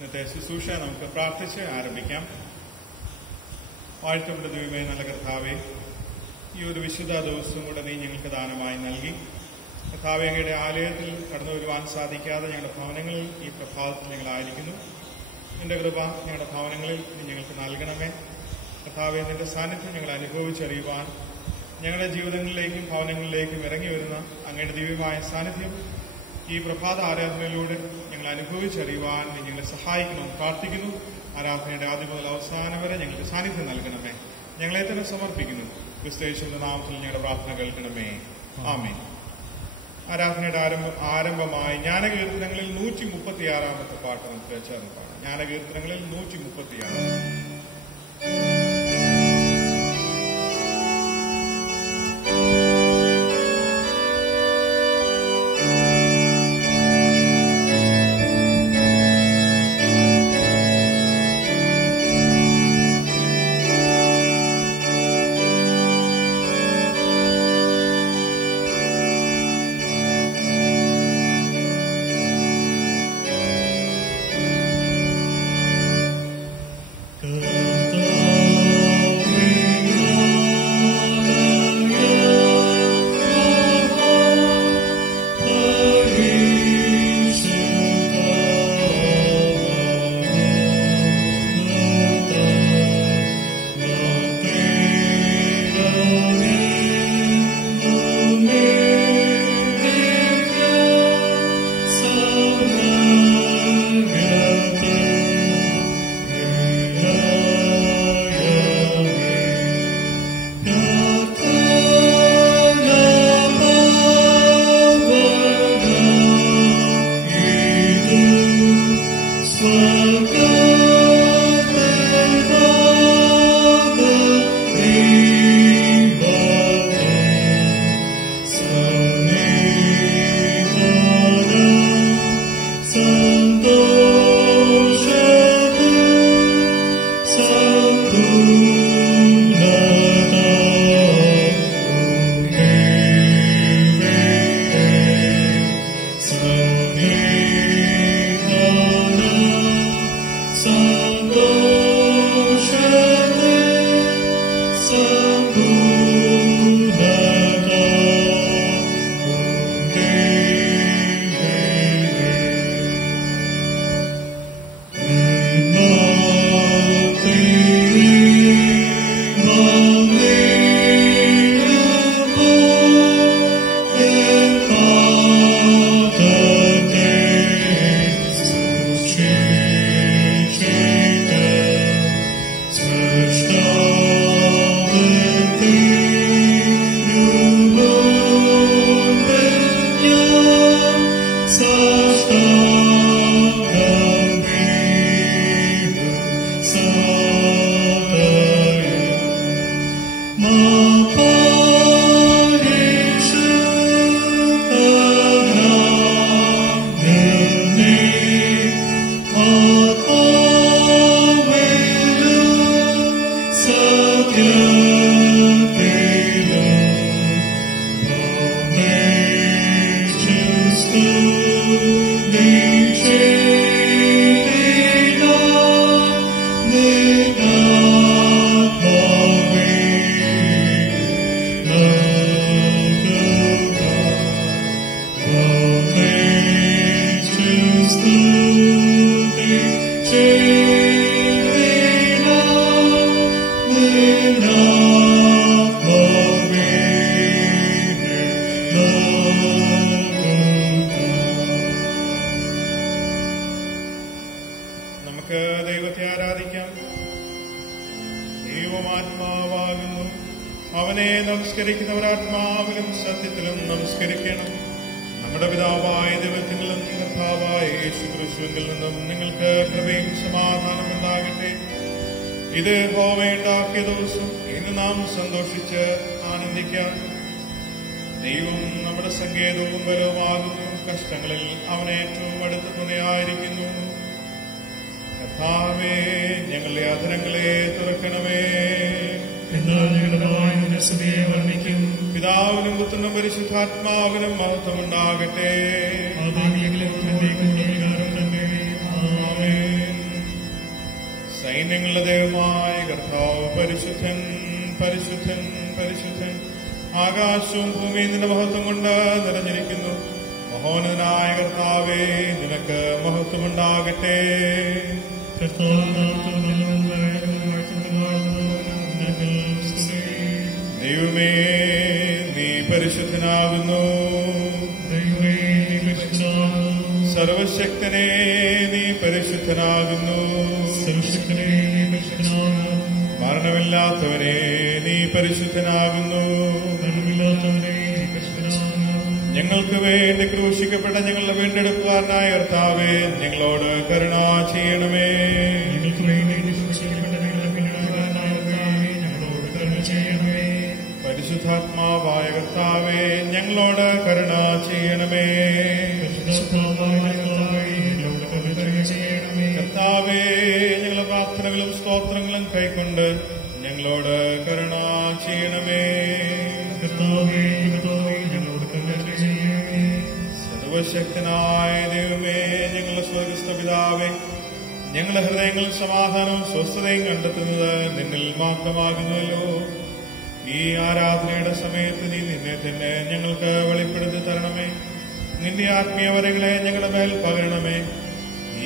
ഇന്നത്തെ ശുശ്രൂഷ നമുക്ക് പ്രാർത്ഥിച്ച് ആരംഭിക്കാം. വാഴ്ത്തപ്പെട്ട ദൈവമേ, നല്ല കർത്താവേ, ഈ ഒരു വിശുദ്ധ ദിവസം കൂടെ നീ ഞങ്ങൾക്ക് ദാനമായി നൽകി. കർത്താവേ, അങ്ങയുടെ ആലയത്തിൽ കടന്നു വരുവാൻ സാധിക്കാതെ ഞങ്ങളുടെ ഭവനങ്ങളിൽ ഈ പ്രഭാതത്തിൽ ഞങ്ങളായിരിക്കുന്നു. നിന്റെ കൃപ ഞങ്ങളുടെ ഭവനങ്ങളിൽ നീ ഞങ്ങൾക്ക് നൽകണമേ. കർത്താവേ, നിന്റെ സാന്നിധ്യം ഞങ്ങൾ അനുഭവിച്ചറിയുവാൻ ഞങ്ങളുടെ ജീവിതങ്ങളിലേക്കും ഭവനങ്ങളിലേക്കും ഇറങ്ങി വരുന്ന അങ്ങയുടെ ദിവ്യമായ സാന്നിധ്യം ഈ പ്രഭാത ആരാധനയിലൂടെ ഞങ്ങൾ അനുഭവിച്ചറിയുവാൻ നീ ഞങ്ങളെ സഹായിക്കണമെന്ന് പ്രാർത്ഥിക്കുന്നു. ആരാധനയുടെ ആദ്യം മുതൽ അവസാനം വരെ ഞങ്ങൾക്ക് സാന്നിധ്യം നൽകണമേ. ഞങ്ങളെ തന്നെ സമർപ്പിക്കുന്നു. ക്രിസ്തുയേശുവിന്റെ നാമത്തിൽ ഞങ്ങളുടെ പ്രാർത്ഥന കേൾക്കണമേ. ആമേൻ. ആരാധനയുടെ ആരംഭമായി ജ്ഞാനകീർത്തനങ്ങളിൽ 136 പാട്ട് നമുക്ക് ചേർന്ന് പാടാം. ജ്ഞാനകീർത്തനങ്ങളിൽ 136. ഇത് യഹോവയുണ്ടാക്കിയ ദിവസം ഇന്ന് നാം സന്തോഷിച്ച് ആനന്ദിക്കാം. ദൈവം നമ്മുടെ സങ്കേതവും ബലവുമാകുന്നു. കഷ്ടങ്ങളിൽ അവൻ ഏറ്റവും അടുത്ത തുണയായിരിക്കുന്നു. കർത്താവേ, ഞങ്ങളുടെ അധരങ്ങളെ തുറക്കണമേ. പിതാവിനും പുത്രനും പരിശുദ്ധാത്മാവിനും മഹത്വമുണ്ടാകട്ടെ. ആമേൻ. സൈന്യങ്ങളുടെ ദൈവമായ കർത്താവ് പരിശുദ്ധൻ പരിശുദ്ധൻ പരിശുദ്ധൻ. ആകാശവും ഭൂമിയും നിന്റെ മഹത്വം കൊണ്ട് നിറഞ്ഞിരിക്കുന്നു. മഹോന്നതനായ കർത്താവേ, നിനക്ക് മഹത്വമുണ്ടാകട്ടെ. ദൈവമേ, നീ പരിശുദ്ധനാകുന്നു. സർവശക്തനെ, നീ പരിശുദ്ധനാകുന്നു. മരണമില്ലാത്തവനെ, നീ പരിശുദ്ധനാകുന്നു. ഞങ്ങൾക്ക് വേണ്ടി ക്രൂശിക്കപ്പെട്ട ഞങ്ങളുടെ വീണ്ടെടുപ്പുകാരനായ കർത്താവേ, ഞങ്ങളോട് കരുണ ചെയ്യണമേ. പരിശുദ്ധാത്മാവായ കർത്താവേ, ഞങ്ങളോട് കരുണ ചെയ്യണമേ. കർത്താവേ, ഞങ്ങളുടെ പ്രാർത്ഥനകളും സ്തോത്രങ്ങളും കൈക്കൊണ്ട് ഞങ്ങളോട് കരുണ ചെയ്യണമേ. സർവശക്തനായ ദൈവമേ, ഞങ്ങളുടെ സ്വർഗ്ഗസ്ഥ പിതാവേ, ഞങ്ങളുടെ ഹൃദയങ്ങളിൽ സമാധാനവും സ്വസ്ഥതയും കണ്ടെത്തുന്നത് നിന്നിൽ മാത്രമാകുന്നുവല്ലോ. ഈ ആരാധനയുടെ സമയത്ത് നീ നിന്നെ തന്നെ ഞങ്ങൾക്ക് വെളിപ്പെടുത്തി തരണമേ. നിന്റെ ആത്മീയ വരങ്ങളെ ഞങ്ങളുടെ മേൽ പകരണമേ.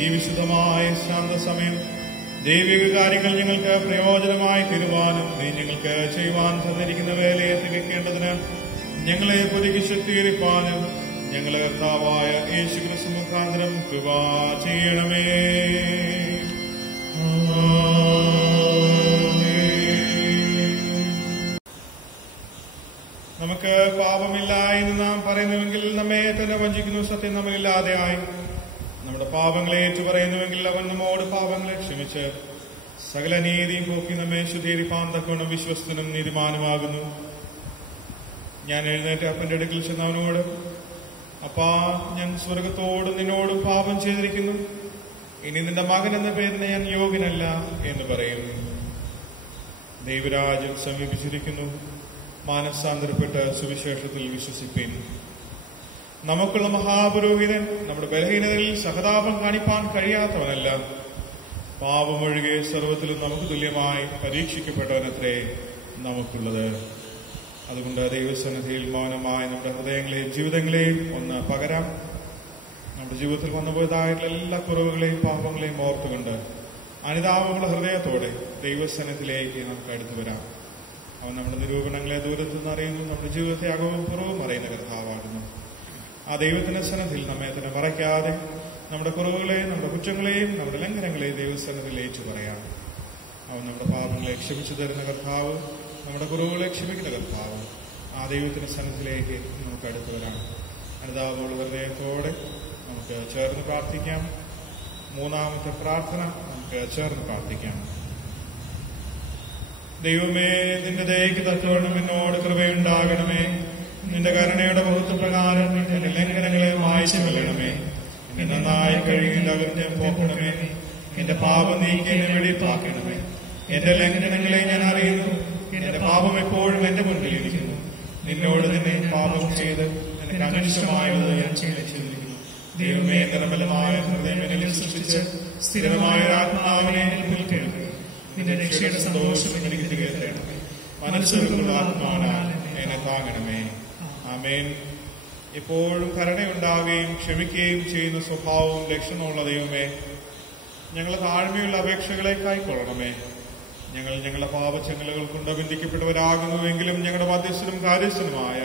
ഈ വിശുദ്ധമായ ശാന്തസമയം ദൈവിക കാര്യങ്ങൾ ഞങ്ങൾക്ക് പ്രയോജനമായി തീരുവാനും നീ ഞങ്ങൾക്ക് ചെയ്യുവാൻ തന്നിരിക്കുന്ന വേലയെ തികയ്ക്കേണ്ടതിന് ഞങ്ങളെ പുതുക്കി ശക്തീകരിപ്പാനും ഞങ്ങളെ കർത്താവായ യേശുക്രിസ്തു മുഖാന്തരം കൃപ ചെയ്യണമേ. നമുക്ക് പാപമില്ല എന്ന് നാം പറയുന്നുവെങ്കിൽ നമ്മെ തന്നെ വഞ്ചിക്കുന്നു. സത്യം നമ്മളില്ലാതെയായി. നമ്മുടെ പാപങ്ങളെ ഏറ്റുപറയുന്നുവെങ്കിൽ അവൻ നമ്മോട് പാപങ്ങളെ ക്ഷമിച്ച് സകല നീതിയും പോക്കി നമ്മെ ശുദ്ധീകരിപ്പാൻ തക്കവണ്ണം വിശ്വസ്തനും നീതിമാനുമാകുന്നു. ഞാൻ എഴുന്നേറ്റ് അപ്പന്റെ അടുക്കൽ ചെന്ന് അവനോട്, അപ്പാ, ഞാൻ സ്വർഗത്തോടും നിന്നോടും പാപം ചെയ്തിരിക്കുന്നു. ഇനി നിന്റെ മകൻ എന്ന പേരിന് ഞാൻ യോഗ്യനല്ല എന്ന് പറയുന്നു. ദൈവരാജ്യം സമീപിച്ചിരിക്കുന്നു. മാനസാന്തരപ്പെട്ട് സുവിശേഷത്തിൽ വിശ്വസിപ്പിൻ. നമുക്കുള്ള മഹാപുരോഹിതൻ നമ്മുടെ ബലഹീനതയിൽ സഹതാപം കാണിപ്പാൻ കഴിയാത്തവനല്ല. പാപമൊഴികെ സർവ്വത്തിലും നമുക്ക് തുല്യമായി പരീക്ഷിക്കപ്പെട്ടവനത്രേ നമുക്കുള്ളത്. അതുകൊണ്ട് ദൈവസന്നിധിയിൽ മൗനമായ നമ്മുടെ ഹൃദയങ്ങളെയും ജീവിതങ്ങളെയും ഒന്ന് പകരാം. നമ്മുടെ ജീവിതത്തിൽ വന്നുപോയതായിട്ടുള്ള എല്ലാ കുറവുകളെയും പാപങ്ങളെയും ഓർത്തുകൊണ്ട് അനുതാപമുള്ള ഹൃദയത്തോടെ ദൈവസന്നിധിയിലേക്ക് നമുക്ക് അടുത്തു വരാം. അവൻ നമ്മുടെ നിരൂപണങ്ങളെ ദൂരത്തു നിന്ന് അറിയുന്നു. നമ്മുടെ ജീവിതത്തെ അകവും പുറവും അറിയുന്ന കർത്താവാകുന്നു. ആ ദൈവത്തിന്റെ സന്നിധിയിൽ നമ്മെ തന്നെ മറയ്ക്കാതെ നമ്മുടെ കുറവുകളെയും നമ്മുടെ കുറ്റങ്ങളെയും നമ്മുടെ ലംഘനങ്ങളെയും ദൈവസന്നിധിയിൽ ഏറ്റു പറയാം. അവൻ നമ്മുടെ പാപങ്ങളെ ക്ഷമിച്ചു തരുന്ന കർത്താവ്, നമ്മുടെ കുറവുകളെ ക്ഷമിക്കുന്ന കർത്താവ്. ആ ദൈവത്തിന്റെ സന്നിധിയിലേക്ക് നമുക്ക് അടുത്തു വരാം. അനുതാപമുള്ള ഹൃദയത്തോടെ നമുക്ക് ചേർന്ന് പ്രാർത്ഥിക്കാം. മൂന്നാമത്തെ പ്രാർത്ഥന നമുക്ക് ചേർന്ന് പ്രാർത്ഥിക്കാം. ദൈവമേ, നിന്റെ ദയയ്ക്ക് തക്കവണ്ണം എന്നോട് കൃപയുണ്ടാകണമേ. നിന്റെ കരുണയുടെ ബഹുത്വപ്രകാരം നിന്റെ ലംഘനങ്ങളെ മായ്ച്ചു കളയണമേ. എന്നെ നന്നായി കഴുകി അകറ്റി പോക്കണമേ. എന്റെ പാപം നീക്കി എന്നെ വെടിപ്പാക്കണമേ. എന്റെ ലംഘനങ്ങളെ ഞാൻ അറിയുന്നു. എന്റെ പാപം എപ്പോഴും എന്റെ മുൻപിൽ ഇരിക്കുന്നു. നിന്നോട് തന്നെ പാപം ചെയ്ത് എനിക്ക് അനിഷ്ടമായത് ഞാൻ ചെയ്തിരിക്കുന്നു. ദൈവമേ, നിർമ്മലമായ ഹൃദയം എന്നിൽ സൃഷ്ടിച്ച് സ്ഥിരമായ ആത്മാവിനെ കേൾക്കുക. നിന്റെ രക്ഷയുടെ സന്തോഷം എനിക്ക് തിരികെ തരണമേ. മനസ്സൊരുക്കുള്ള ആത്മാവിനാൽ എന്നെ താങ്ങണമേ. ആമേൻ. എപ്പോഴും കരുണയുണ്ടാവുകയും ക്ഷമിക്കുകയും ചെയ്യുന്ന സ്വഭാവവും ലക്ഷണമുള്ള ദൈവമേ, ഞങ്ങളെ താഴ്മയുള്ള അപേക്ഷകളെ കൈക്കൊള്ളണമേ. ഞങ്ങൾ ഞങ്ങളുടെ പാപച്ചങ്ങലകൾ കൊണ്ട് ബന്ധിക്കപ്പെട്ടവരാകുന്നുവെങ്കിലും ഞങ്ങളുടെ മധ്യസ്ഥനും കാര്യസ്ഥനുമായ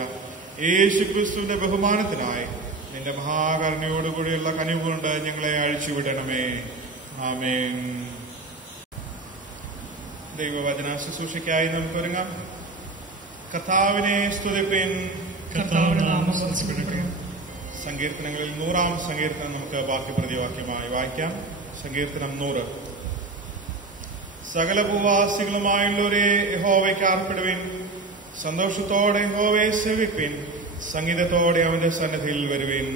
യേശുക്രിസ്തുവിന്റെ ബഹുമാനത്തിനായി നിന്റെ മഹാകരുണയോടുകൂടിയുള്ള കനിവ് കൊണ്ട് ഞങ്ങളെ അഴിച്ചുവിടണമേ. ആമേൻ. ദൈവവചന ശുശ്രൂഷയ്ക്കായി നമുക്ക് ഒരുങ്ങാം. കർത്താവിനെ സ്തുതിപ്പിൻ. സങ്കീർത്തനങ്ങളിൽ 100-ാം സങ്കീർത്തനം നമുക്ക് വാക്യപ്രതിവാക്യമായി വായിക്കാം. സങ്കീർത്തനം 100. സകല ഭൂവാസികളുമായുള്ളവരെ യഹോവയ്ക്ക് ആർപ്പിടുവിൻ. സന്തോഷത്തോടെ യഹോവയെ സേവിപ്പിൻ. സംഗീതത്തോടെ അവന്റെ സന്നിധിയിൽ വരുവിൻ.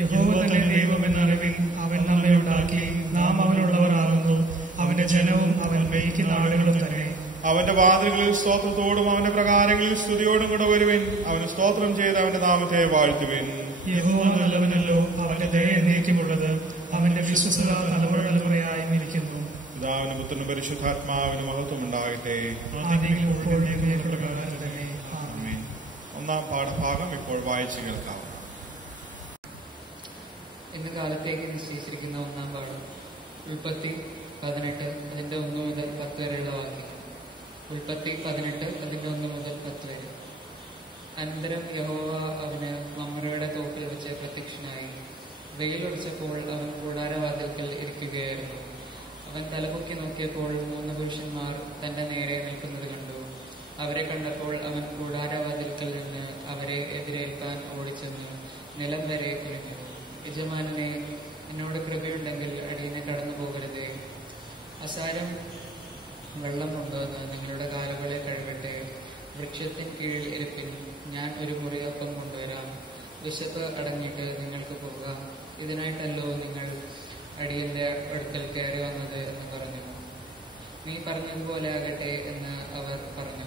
യഹോവ തന്നെ ദൈവമെന്നറിവിൻ. അവൻ നമ്മെ ഉണ്ടാക്കി, നാം അവനുള്ളവരാകുന്നു. അവന്റെ ജനവും അവൻ മേയ്ക്കുന്ന ആളുകളും തന്നെ. അവന്റെ വാതിലുകളിൽ സ്തോത്രത്തോടും അവന്റെ പ്രകാരങ്ങളിൽ സ്തുതിയോടും കൂടെ വരുവിൻ. അവന് സ്തോത്രം ചെയ്ത് അവന്റെ നാമത്തെ വാഴ്ത്തുവിൻ. യഹോവ നല്ലവനല്ലോ, അവന്റെ ദയ എന്നേക്കുമുള്ളത്. അവന്റെ വിശ്വസ്തത തലമുറ തലമുറയായി ഇരിക്കുന്നു. പിതാവിനും പുത്രനും പരിശുദ്ധാത്മാവിന് മഹത്വം ഉണ്ടാകട്ടെ. ആമേൻ. ഒന്നാം പാഠഭാഗം ഇപ്പോൾ വായിച്ചു കേൾക്കാം. ഇന്ന് കാലത്തേക്ക് നിശ്ചയിച്ചിരിക്കുന്ന ഒന്നാം പാഠം ഉൽപ്പത്തി 18 അതിന്റെ 1 മുതൽ 10 വരെയുള്ള വാക്യം. ഉൽപ്പത്തി 18 അതിന്റെ 1 മുതൽ 10 വരെ. അനന്തരം യഹോവ അവന് മമ്രയുടെ തോപ്പിൽ വെച്ച് പ്രത്യക്ഷനായി. വെയിലൊടിച്ചപ്പോൾ അവൻ കൂടാരവാതിൽക്കൽ ഇരിക്കുകയായിരുന്നു. അവൻ തലപൊക്കി നോക്കിയപ്പോൾ 3 പുരുഷന്മാർ തന്റെ നേരെ നിൽക്കുന്നത് കണ്ടു. അവരെ കണ്ടപ്പോൾ അവൻ കൂടാരവാതിൽക്കൽ നിന്ന് അവരെ എതിരേൽക്കാൻ ഓടിച്ചെന്ന് നിലം വരെ കുനിഞ്ഞു. യജമാനനെ, എന്നോട് കൃപയുണ്ടെങ്കിൽ അടിയനെ കടന്നു പോകരുതേ. അസാരം വെള്ളം കൊണ്ടുവന്ന് നിങ്ങളുടെ കാലുകളെ കഴുകട്ടെ. വൃക്ഷത്തിൻ കീഴിൽ ഇരിപ്പിൻ, ഞാൻ ഒരു മുറിയപ്പം കൊണ്ടുവരാം. വിശപ്പ് അടങ്ങിയിട്ട് നിങ്ങൾക്ക് പോകാം. ഇതിനായിട്ടല്ലോ നിങ്ങൾ അടിയന്റെ അടുക്കൽ കയറി വന്നത് എന്ന് പറഞ്ഞു. നീ പറഞ്ഞതുപോലെ ആകട്ടെ എന്ന് അവർ പറഞ്ഞു.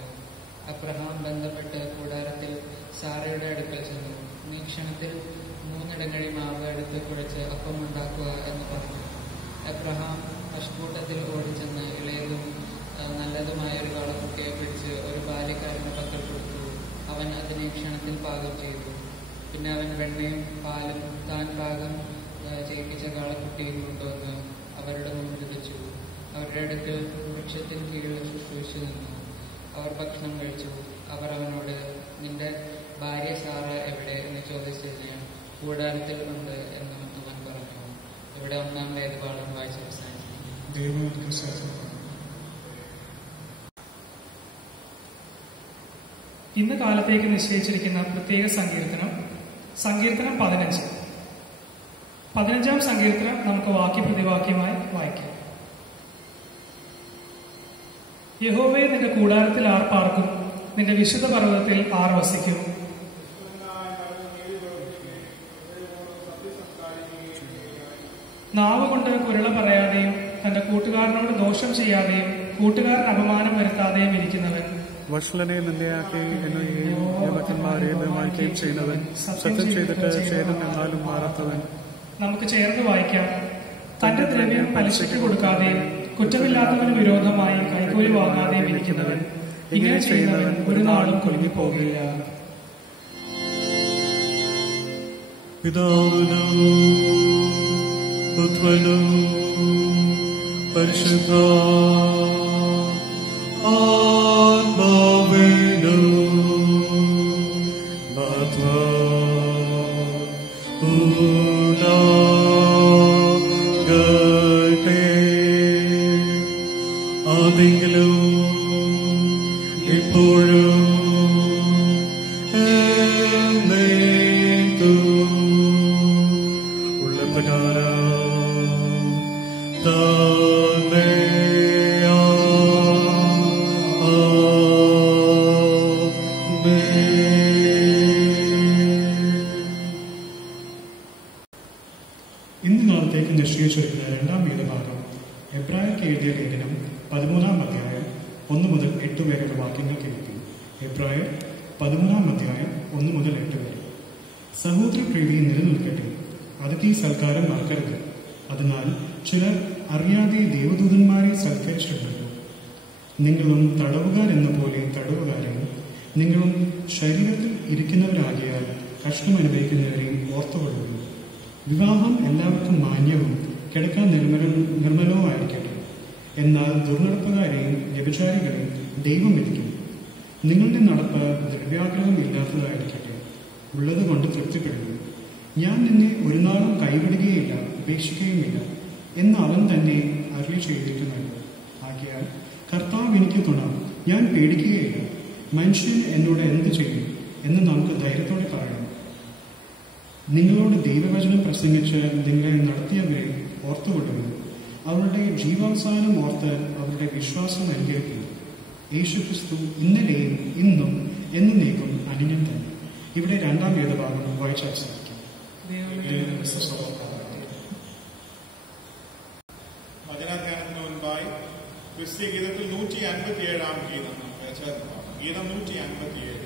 അബ്രഹാം ബന്ധപ്പെട്ട് കൂടാരത്തിൽ സാറയുടെ അടുക്കൽ ചെന്നു. നീ ക്ഷണത്തിൽ 3 ഇടങ്ങഴി മാവ് എടുത്ത് കുഴച്ച് അപ്പം ഉണ്ടാക്കുക എന്ന് പറഞ്ഞു. അബ്രഹാം പശുക്കൂട്ടത്തിൽ ഓടിച്ചെന്ന് ഇളയതും നല്ലതുമായ ഒരു കാളക്കുട്ടിയെ പിടിച്ച് ഒരു ബാല്യക്കാരന് പക്കൽ കൊടുത്തു. അവൻ അതിനെ ക്ഷണത്തിൽ പാകം ചെയ്തു. പിന്നെ അവൻ വെണ്ണയും പാലും താൻ പാകം ചെയ്യിപ്പിച്ച കാളക്കുട്ടിയും കൊണ്ടുവന്ന് അവരുടെ മുന്നിൽ വെച്ചു. അവരുടെ അടുക്കൽ വൃക്ഷത്തിന് കീഴിൽ ശുശ്രൂഷിച്ചു നിന്നു. അവർ ഭക്ഷണം കഴിച്ചു. അവർ അവനോട്, നിന്റെ ഭാര്യ സാറ എവിടെ എന്ന് ചോദിച്ചതിന് കൂടാരത്തിൽ ഉണ്ട് എന്ന് അവൻ പറഞ്ഞു. ഇവിടെ ഒന്നാം വേദപാഠം വായിച്ച് അവസാനിച്ചു. ഇന്ന് കാലത്തേക്ക് നിശ്ചയിച്ചിരിക്കുന്ന പ്രത്യേക സങ്കീർത്തനം 15. 15-ാം സങ്കീർത്തനം നമുക്ക് വാക്യപ്രതിവാക്യമായി വായിക്കാം. യഹോവേ, നിന്റെ കൂടാരത്തിൽ ആർ പാർക്കും? നിന്റെ വിശുദ്ധ പർവ്വതത്തിൽ ആർ വസിക്കും? നാവ് കൊണ്ട് കുരള പറയാതെയും തന്റെ കൂട്ടുകാരനോട് ദോഷം ചെയ്യാതെയും കൂട്ടുകാരന് അപമാനം വരുത്താതെയും ഇരിക്കുന്നവൻ, വഷളനെ നിന്ദയാക്കി എന്നുകയും യുവക്കന്മാരെ ബഹുമാനിക്കുകയും ചെയ്യുന്നവൻ, സത്യം ചെയ്തിട്ട് ഛേദം എന്നാലും മാറാത്തവൻ. നമുക്ക് ചേർന്ന് വായിക്കാം. തന്റെ ദ്രവ്യം പലിശയ്ക്ക് കൊടുക്കാതെയും കുറ്റമില്ലാത്തവന് വിരോധമായി കൈക്കൂലി വാങ്ങാതെയും ഇരിക്കുന്നവൻ, ഇങ്ങനെ ചെയ്യുന്നവൻ ഒരു നാളും കുലുങ്ങിപ്പോകില്ല. പിതാവിനും പുത്രനും പരിശുദ്ധ ആത്മാവിനും ഉണ്ടാകട്ടെ. ആദിയിലും ഇപ്പോഴും എന്നേക്കും ഉള്ള പ്രകാരം തന്നെ. ഇന്ന് നാളത്തേക്ക് നിശ്ചയിച്ചിരിക്കുന്ന 2-ാം വേദഭാഗം എബ്രായർക്ക് എഴുതിയ ലേഖനം 13-ാം അധ്യായം 1 മുതൽ 8 വരെയുള്ള വാക്യങ്ങൾ കേൾക്കും. എബ്രായർ 13-ാം അധ്യായം 1 മുതൽ 8 വരെ. സഹോദര പ്രീതി നിലനിൽക്കട്ടെ, അതിഥി സൽക്കാരം മറക്കരുത്. അതിനാൽ ചിലർ അറിയാതെ ദേവദൂതന്മാരെ സൽക്കരിച്ചിട്ടുണ്ടല്ലോ. നിങ്ങളും തടവുകാർ എന്ന പോലെ തടവുകാരെയും നിങ്ങളും ശരീരത്തിൽ ഇരിക്കുന്നവരാകിയാൽ കഷ്ടം അനുഭവിക്കുന്നവരെയും ഓർത്തുകൊള്ളുന്നു. വിവാഹം എല്ലാവർക്കും മാന്യവും കിടക്കാൻ നിർമ്മലവും ആയിരിക്കട്ടെ. എന്നാൽ ദുർനടപ്പുകാരെയും വ്യഭിചാരികളെയും ദൈവം വിധിക്കും. നിങ്ങളുടെ നടപ്പ് ദ്രവ്യാഗ്രഹം ഇല്ലാത്തതായിരിക്കട്ടെ, ഉള്ളതുകൊണ്ട് തൃപ്തിപ്പെടുന്നു. ഞാൻ നിന്നെ ഒരു നാളും കൈവിടുകയില്ല, ഉപേക്ഷിക്കുകയുമില്ല എന്ന് അവൻ തന്നെ അരുളി ചെയ്തിരിക്കുന്നുണ്ട്. ആകയാൽ കർത്താവ് എനിക്ക് തുണ, ഞാൻ പേടിക്കുകയില്ല. മനുഷ്യൻ എന്നോട് എന്ത് ചെയ്യും എന്ന് നമുക്ക് ധൈര്യത്തോടെ പറയാം. നിങ്ങളോട് ദൈവവചനം പ്രസംഗിച്ച് നിങ്ങളെ നടത്തിയവരെ ഓർത്തുകൊള്ളുന്നു. അവരുടെ ജീവാവസാനം ഓർത്ത് അവരുടെ വിശ്വാസം അനുകരിക്കുന്നു. യേശുക്രിസ്തു ഇന്നലെയും ഇന്നും എന്നേക്കും അനിയൻ തന്നെ. ഇവിടെ 2-ാം വേദഭാഗം വായിച്ച് അവസാനിക്കാം. വചനാധ്യാനത്തിന് മുൻപായി ക്രിസ്തീയ ഗീതത്തിൽ 157-ാം ഗീതം നമുക്ക് ചേർന്ന് പാടാം. ഗീതം 157.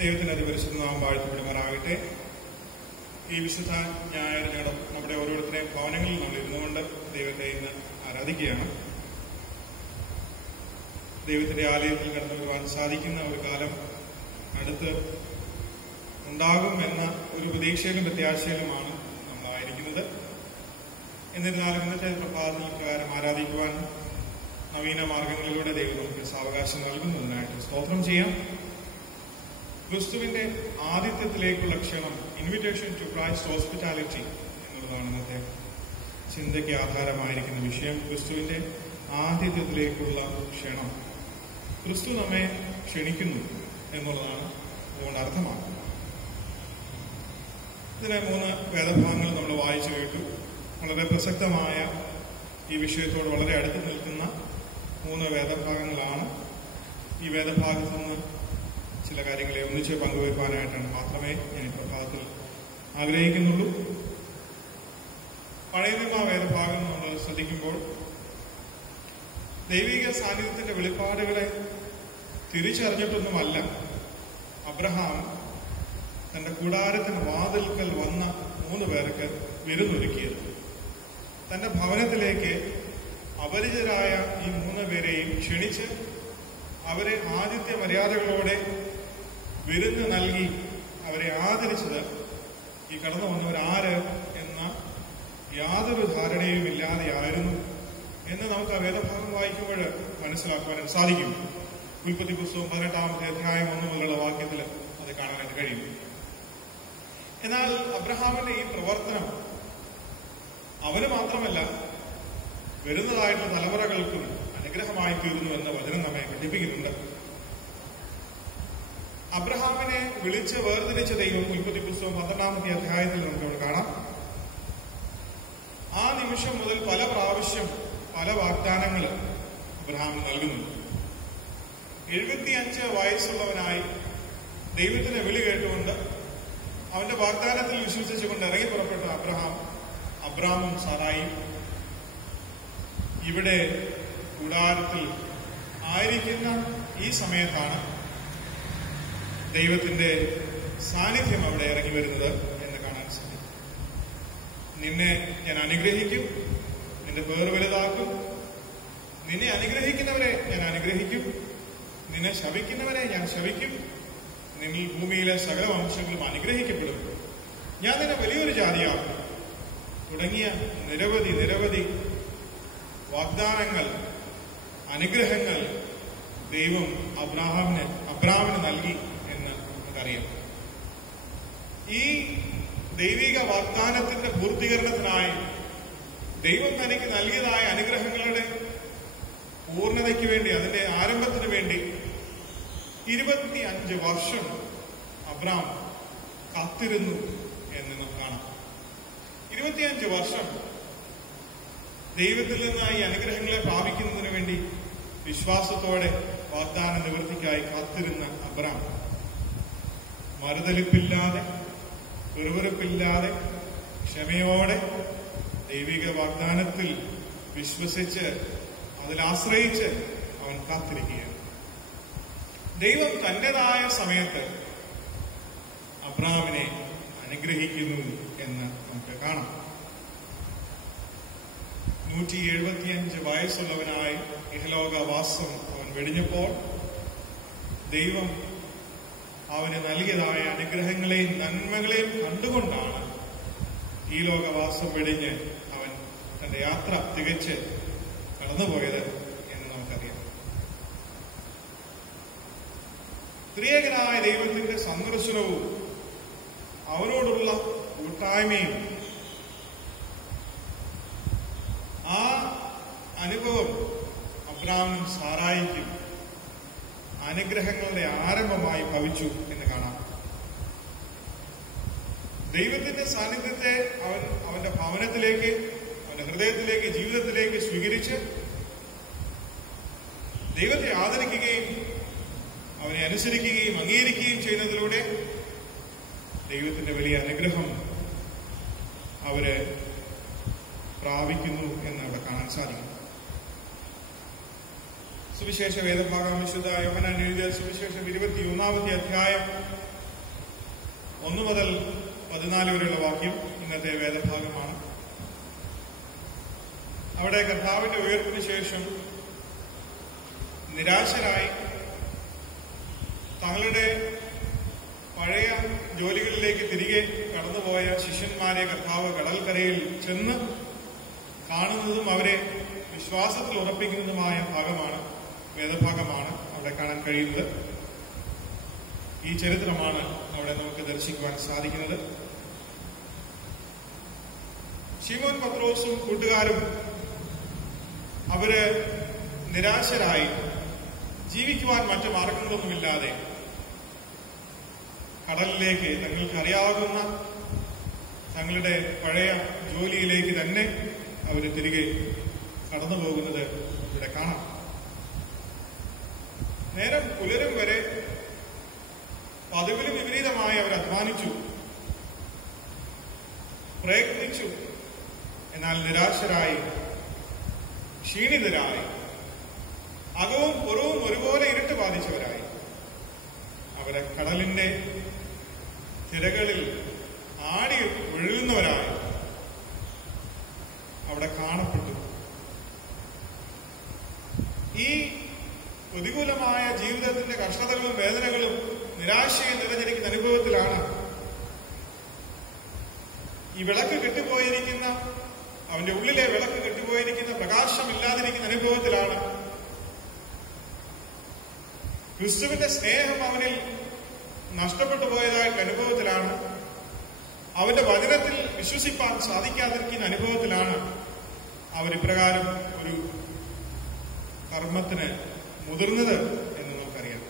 ദൈവത്തിന്റെ അതിപരിശുദ്ധ നാമം വാഴ്ത്തപ്പെടുമാറാകട്ടെ. ഈ വിശുദ്ധ ഞായർ നമ്മുടെ ഓരോരുത്തരെയും ഭവനങ്ങളിൽ നമ്മൾ ഇരുന്നുകൊണ്ട് ദൈവത്തെ ഇന്ന് ആരാധിക്കുകയാണ്. ദൈവത്തിന്റെ ആലയത്തിൽ കടന്നു വരുവാൻ സാധിക്കുന്ന ഒരു കാലം അടുത്ത് ഉണ്ടാകും എന്ന ഒരു പ്രതീക്ഷയിലും പ്രത്യാശയിലുമാണ് നമ്മളായിരിക്കുന്നത്. എന്നിരുന്നാലും ഇന്നത്തെ പ്രഭാതത്തിൽ പ്രകാരം ആരാധിക്കുവാൻ നവീന മാർഗങ്ങളിലൂടെ ദൈവം നമുക്ക് സാവകാശം നൽകുന്നതിനായിട്ട് സ്തോത്രം ചെയ്യാം. ക്രിസ്തുവിന്റെ ആതിഥ്യത്തിലേക്കുള്ള ക്ഷണം, ഇൻവിറ്റേഷൻ ടു ക്രൈസ്റ്റ് ഹോസ്പിറ്റാലിറ്റി എന്നുള്ളതാണ് ഇന്നത്തെ ചിന്തയ്ക്ക് ആധാരമായിരിക്കുന്ന വിഷയം. ക്രിസ്തുവിന്റെ ആതിഥ്യത്തിലേക്കുള്ള ക്ഷണം. ക്രിസ്തു നമ്മെ ക്ഷണിക്കുന്നു എന്നുള്ളതാണ് അതുകൊണ്ട് അർത്ഥമാക്കുന്നത്. ഇതിനെ 3 വേദഭാഗങ്ങൾ നമ്മൾ വായിച്ചു കേട്ടു. വളരെ പ്രസക്തമായ ഈ വിഷയത്തോട് വളരെ അടുത്ത് നിൽക്കുന്ന 3 വേദഭാഗങ്ങളാണ്. ഈ വേദഭാഗത്തു നിന്ന് ചില കാര്യങ്ങളെ ഒന്നിച്ച് പങ്കുവയ്ക്കാനായിട്ടാണ് മാത്രമേ ഞാൻ ഈ പ്രഭാതത്തിൽ ആഗ്രഹിക്കുന്നുള്ളൂ. പഴയ നിയമ വേദഭാഗം നമ്മൾ ശ്രദ്ധിക്കുമ്പോൾ ദൈവിക സാന്നിധ്യത്തിന്റെ വെളിപ്പാടുകളെ തിരിച്ചറിഞ്ഞിട്ടൊന്നുമല്ല അബ്രഹാം തന്റെ കൂടാരത്തിന് വാതിൽക്കൽ വന്ന 3 പേർക്ക് വിരുന്നൊരുക്കിയത്. തന്റെ ഭവനത്തിലേക്ക് അപരിചിതരായ ഈ 3 പേരെയും ക്ഷണിച്ച് അവരെ ആതിഥ്യ മര്യാദകളോടെ വിരുന്ന് നൽകി അവരെ ആദരിച്ചത് ഈ കടന്നു വന്നവരാര് എന്ന യാതൊരു ധാരണയും ഇല്ലാതെയായിരുന്നു എന്ന് നമുക്ക് ആ വേദഭാഗം വായിക്കുമ്പോൾ മനസ്സിലാക്കുവാൻ സാധിക്കും. ഉൽപ്പത്തി പുസ്തകം 18-ാമത്തെ അധ്യായം 1 മുതലുള്ള വാക്യത്തിൽ അത് കാണാനായിട്ട് കഴിയും. എന്നാൽ അബ്രഹാമിന്റെ ഈ പ്രവർത്തനം അവന് മാത്രമല്ല വരുന്നതായിട്ടുള്ള തലമുറകൾക്കും അനുഗ്രഹമായി തീർന്നു എന്ന വചനം നമ്മെ പഠിപ്പിക്കുന്നുണ്ട്. അബ്രഹാമിനെ വിളിച്ച് വേർതിരിച്ച ദൈവം ഉൽപ്പത്തി പുസ്തകം 12-ാമത്തെ അധ്യായത്തിൽ നമുക്കവിടെ കാണാം. ആ നിമിഷം മുതൽ പല പ്രാവശ്യം പല വാഗ്ദാനങ്ങൾ അബ്രഹാം നൽകുന്നു. 75 വയസ്സുള്ളവനായി ദൈവത്തിന്റെ വിളി കേട്ടുകൊണ്ട് അവന്റെ വാഗ്ദാനത്തിൽ വിശ്വസിച്ചുകൊണ്ട് ഇറങ്ങി പുറപ്പെട്ട അബ്രാമും സാറായും ഇവിടെ കൂടാരത്തിൽ ആയിരിക്കുന്ന ഈ സമയത്താണ് ദൈവത്തിന്റെ സാന്നിധ്യം അവിടെ ഇറങ്ങി വരുന്നത് എന്ന് കാണാൻ സാധിക്കും. നിന്നെ ഞാൻ അനുഗ്രഹിക്കും, നിന്റെ പേര് വലുതാക്കും, നിന്നെ അനുഗ്രഹിക്കുന്നവരെ ഞാൻ അനുഗ്രഹിക്കും, നിന്നെ ശപിക്കുന്നവരെ ഞാൻ ശപിക്കും, നിന്നിൽ ഭൂമിയിലെ സകല വംശങ്ങളും അനുഗ്രഹിക്കപ്പെടും, ഞാൻ നിന്നെ വലിയൊരു ജാതിയാക്കും തുടങ്ങിയ നിരവധി നിരവധി വാഗ്ദാനങ്ങൾ, അനുഗ്രഹങ്ങൾ ദൈവം അബ്രാഹാമിന് നൽകി എന്ന് നമുക്കറിയാം. ഈ ദൈവിക വാഗ്ദാനത്തിന്റെ പൂർത്തീകരണത്തിനായി ദൈവം തനിക്ക് നൽകിയതായ അനുഗ്രഹങ്ങളുടെ പൂർണ്ണതയ്ക്ക് വേണ്ടി, അതിന്റെ ആരംഭത്തിന് വേണ്ടി 25 വർഷം അബ്രാം കാത്തിരുന്നു എന്ന് നമുക്ക് കാണാം. 25 വർഷം ദൈവത്തിൽ നിന്ന് ഈ അനുഗ്രഹങ്ങളെ പ്രാപിക്കുന്നതിന് വേണ്ടി വിശ്വാസത്തോടെ വാഗ്ദാന നിവൃത്തിക്കായി കാത്തിരുന്ന അബ്രാം മറുതലിപ്പില്ലാതെ, വെറുവെറുപ്പില്ലാതെ, ക്ഷമയോടെ ദൈവിക വാഗ്ദാനത്തിൽ വിശ്വസിച്ച് അതിൽ ആശ്രയിച്ച് അവൻ കാത്തിരിക്കുകയാണ്. ദൈവം തന്റേതായ സമയത്ത് അബ്രാമിനെ അനുഗ്രഹിക്കുന്നു എന്ന് നമുക്ക് കാണാം. 175 വയസ്സുള്ളവനായി ഇഹലോകവാസം അവൻ വെടിഞ്ഞപ്പോൾ ദൈവം അവന് നൽകിയതായ അനുഗ്രഹങ്ങളെയും നന്മകളെയും കണ്ടുകൊണ്ടാണ് ഈ ലോകവാസം വെടിഞ്ഞ് അവൻ തന്റെ യാത്ര തികച്ച് കടന്നുപോയത് എന്ന് നമുക്കറിയാം. ത്രിയേകനായ ദൈവത്തിന്റെ സന്ദർശനവും അവരോടുള്ള കൂട്ടായ്മയും ആ അനുഭവം അബ്രാമിനും സാറായിക്കും അനുഗ്രഹങ്ങളുടെ ആരംഭമായി ഭവിച്ചു എന്ന് കാണാം. ദൈവത്തിന്റെ സാന്നിധ്യത്തെ അവന്റെ ഭവനത്തിലേക്ക്, അവന്റെ ഹൃദയത്തിലേക്ക്, ജീവിതത്തിലേക്ക് സ്വീകരിച്ച് ദൈവത്തെ ആദരിക്കുകയും അവനെ അനുസരിക്കുകയും അംഗീകരിക്കുകയും ചെയ്യുന്നതിലൂടെ ദൈവത്തിന്റെ വലിയ അനുഗ്രഹം അവര് പ്രാപിക്കുന്നു എന്ന് അവിടെ കാണാൻ സാധിക്കും. സുവിശേഷ വേദഭാഗം വിശുദ്ധ യോഹന്നാൻ എഴുതിയ സുവിശേഷം 21-ാമത്തെ അധ്യായം 1 മുതൽ 14 വരെയുള്ള വാക്യം ഇന്നത്തെ വേദഭാഗമാണ്. അവിടെ കർത്താവിന്റെ ഉയർപ്പിന് ശേഷം നിരാശരായി തങ്ങളുടെ പഴയ ജോലികളിലേക്ക് തിരികെ കടന്നുപോയ ശിഷ്യന്മാരെ കർത്താവ് കടൽക്കരയിൽ ചെന്ന് കാണുന്നതും അവരെ വിശ്വാസത്തിൽ ഉറപ്പിക്കുന്നതുമായ വേദഭാഗമാണ് അവിടെ കാണാൻ കഴിയുന്നത്. ഈ ചരിത്രമാണ് അവിടെ നമുക്ക് ദർശിക്കുവാൻ സാധിക്കുന്നത്. ശിമോൻ പത്രോസും കൂട്ടുകാരും അവര് നിരാശരായി ജീവിക്കുവാൻ മറ്റു മാർഗങ്ങളൊന്നുമില്ലാതെ കടലിലേക്ക് തങ്ങൾക്ക് അറിയാവുന്ന തങ്ങളുടെ പഴയ ജോലിയിലേക്ക് തന്നെ അവർ തിരികെ കടന്നു പോകുന്നത് ഇവിടെ കാണാം. നേരം പുലരും വരെ പതിവിലും വിപരീതമായി അവർ അധ്വാനിച്ചു, പ്രയത്നിച്ചു. എന്നാൽ നിരാശരായി, ക്ഷീണിതരായി, അകവും പുറവും ഒരുപോലെ ഇരുട്ട് ബാധിച്ചവരായി അവരെ കടലിന്റെ തിരകളിൽ ആടി ഒഴുകുന്നവരായി അവിടെ കാണപ്പെട്ടു. ഈ പ്രതികൂലമായ ജീവിതത്തിന്റെ കഷ്ടതകളും വേദനകളും നിരാശയും നിറഞ്ഞിരിക്കുന്ന അനുഭവത്തിലാണ് ഈ വിളക്ക് കെട്ടുപോയിരിക്കുന്ന, അവന്റെ ഉള്ളിലെ വിളക്ക് കെട്ടുപോയിരിക്കുന്ന, പ്രകാശമില്ലാതിരിക്കുന്ന അനുഭവത്തിലാണ്, ക്രിസ്തുവിന്റെ സ്നേഹം അവനിൽ നഷ്ടപ്പെട്ടു പോയതായിട്ട് അനുഭവത്തിലാണ്, അവന്റെ വചനത്തിൽ വിശ്വസിപ്പാൻ സാധിക്കാതിരിക്കുന്ന അനുഭവത്തിലാണ് അവരിപ്രകാരം ഒരു കർമ്മത്തിന് മുതിർന്നത് എന്ന് നമുക്കറിയാം.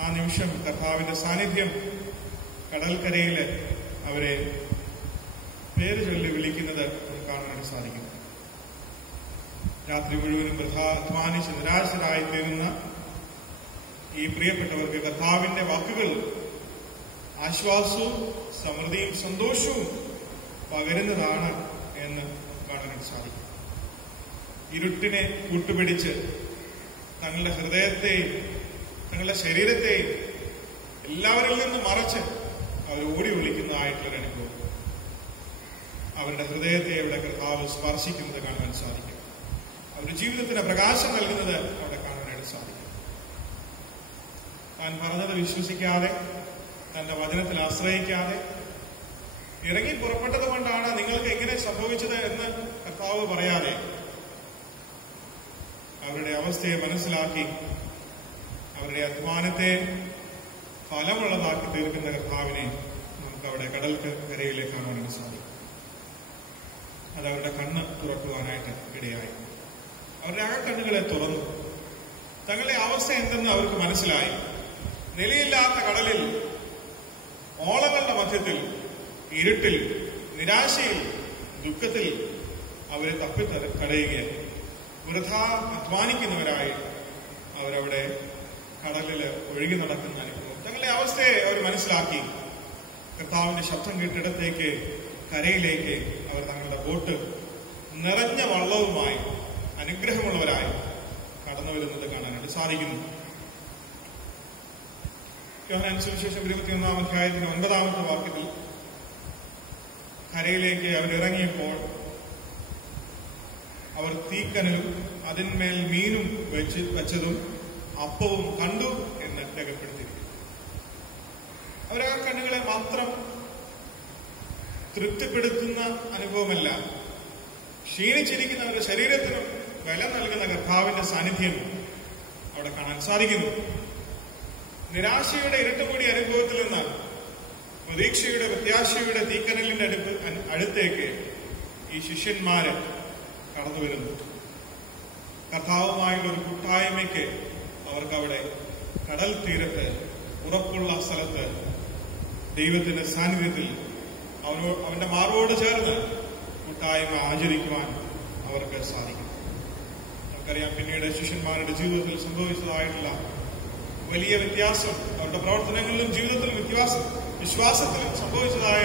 ആ നിമിഷം കർത്താവിന്റെ സാന്നിധ്യം കടൽക്കരയില് അവരെ പേര് ചൊല്ലി വിളിക്കുന്നത് നമുക്ക് കാണാൻ സാധിക്കും. രാത്രി മുഴുവനും അധ്വാനിച്ച് നിരാശരായി തീരുന്ന ഈ പ്രിയപ്പെട്ടവർക്ക് കർത്താവിന്റെ വാക്കുകൾ ആശ്വാസവും സമൃദ്ധിയും സന്തോഷവും പകരുന്നതാണ് എന്ന് കാണാൻ സാധിക്കും. ഇരുട്ടിനെ കൂട്ടുപിടിച്ച് തങ്ങളുടെ ഹൃദയത്തെയും തങ്ങളുടെ ശരീരത്തെയും എല്ലാവരിൽ നിന്നും മറച്ച് അവർ ഓടി ഒളിക്കുന്നതായിട്ടുള്ളൊരു അനുഭവം. അവരുടെ ഹൃദയത്തെ അവിടെ കർത്താവ് സ്പർശിക്കുന്നത് കാണുവാൻ സാധിക്കും. അവരുടെ ജീവിതത്തിന് പ്രകാശം നൽകുന്നത് അവിടെ കാണുവാനായിട്ട് സാധിക്കും. താൻ പറഞ്ഞത് വിശ്വസിക്കാതെ, തന്റെ വചനത്തിൽ ആശ്രയിക്കാതെ ഇറങ്ങി പുറപ്പെട്ടത് കൊണ്ടാണ് നിങ്ങൾക്ക് എങ്ങനെ സംഭവിച്ചത് എന്ന് കർത്താവ് പറയാതെ അവരുടെ അവസ്ഥയെ മനസ്സിലാക്കി അവരുടെ അധ്വാനത്തെ ഫലമുള്ളതാക്കി തീർക്കുന്ന കർത്താവിനെ നമുക്ക് അവിടെ കടൽക്ക് കരയിലേക്ക് കാണുവാനായിട്ട് സാധിക്കും. അത് അവരുടെ കണ്ണ് തുറക്കുവാനായിട്ട് ഇടയായി. അവരുടെ അകക്കണ്ണുകളെ തുറന്നു. തങ്ങളുടെ അവസ്ഥ എന്തെന്ന് അവർക്ക് മനസ്സിലായി. നിലയില്ലാത്ത കടലിൽ, ഓളങ്ങളുടെ മധ്യത്തിൽ, ഇരുട്ടിൽ, നിരാശയിൽ, ദുഃഖത്തിൽ അവരെ തപ്പിക്കടയുകയാണ്. വൃഥാ അധ്വാനിക്കുന്നവരായി അവരവിടെ കടലിൽ ഒഴുകി നടക്കുന്ന അനുഭവം. തങ്ങളുടെ അവസ്ഥയെ അവർ മനസ്സിലാക്കി കർത്താവിന്റെ ശബ്ദം കേട്ടിടത്തേക്ക്, കരയിലേക്ക് അവർ തങ്ങളുടെ ബോട്ട് നിറഞ്ഞ വള്ളവുമായി അനുഗ്രഹമുള്ളവരായി കടന്നു വരുന്നത് കാണാനായിട്ട് സാധിക്കുന്നു. യോഹന്നാൻ സുവിശേഷം 21-ാം അധ്യായത്തിന്റെ 9-ാമത്തെ വാക്യത്തിൽ കരയിലേക്ക് അവരിറങ്ങിയപ്പോൾ അവർ തീക്കനലും അതിന്മേൽ മീനും വെച്ചതും അപ്പവും കണ്ടു എന്ന് രേഖപ്പെടുത്തിയിരിക്കുന്നു. അവർ ആ കണ്ണുകളെ മാത്രം തൃപ്തിപ്പെടുത്തുന്ന അനുഭവമല്ല, ക്ഷീണിച്ചിരിക്കുന്ന അവരുടെ ശരീരത്തിനും ബലം നൽകുന്ന കർത്താവിന്റെ സാന്നിധ്യം അവിടെ കാണാൻ സാധിക്കുന്നു. നിരാശയുടെ ഇരുട്ടുകൂടിയ അനുഭവത്തിൽ നിന്ന് പ്രതീക്ഷയുടെ, പ്രത്യാശയുടെ തീക്കനലിന്റെ അടുത്തേക്ക് ഈ ശിഷ്യന്മാര് കടന്നു വരുന്നു. കർത്താവുമായുള്ള ഒരു കൂട്ടായ്മയ്ക്ക് അവർക്കവിടെ കടൽ തീരത്ത്, ഉറപ്പുള്ള സ്ഥലത്ത്, ദൈവത്തിന്റെ സാന്നിധ്യത്തിൽ അവന്റെ മാർവോട് ചേർന്ന് കൂട്ടായ്മ ആചരിക്കുവാൻ അവർക്ക് സാധിക്കും. നമുക്കറിയാം, പിന്നീട് ശിഷ്യന്മാരുടെ ജീവിതത്തിൽ സംഭവിച്ചതായിട്ടുള്ള വലിയ വ്യത്യാസം, അവരുടെ പ്രവർത്തനങ്ങളിലും ജീവിതത്തിലും വിശ്വാസത്തിലും സംഭവിച്ചതായ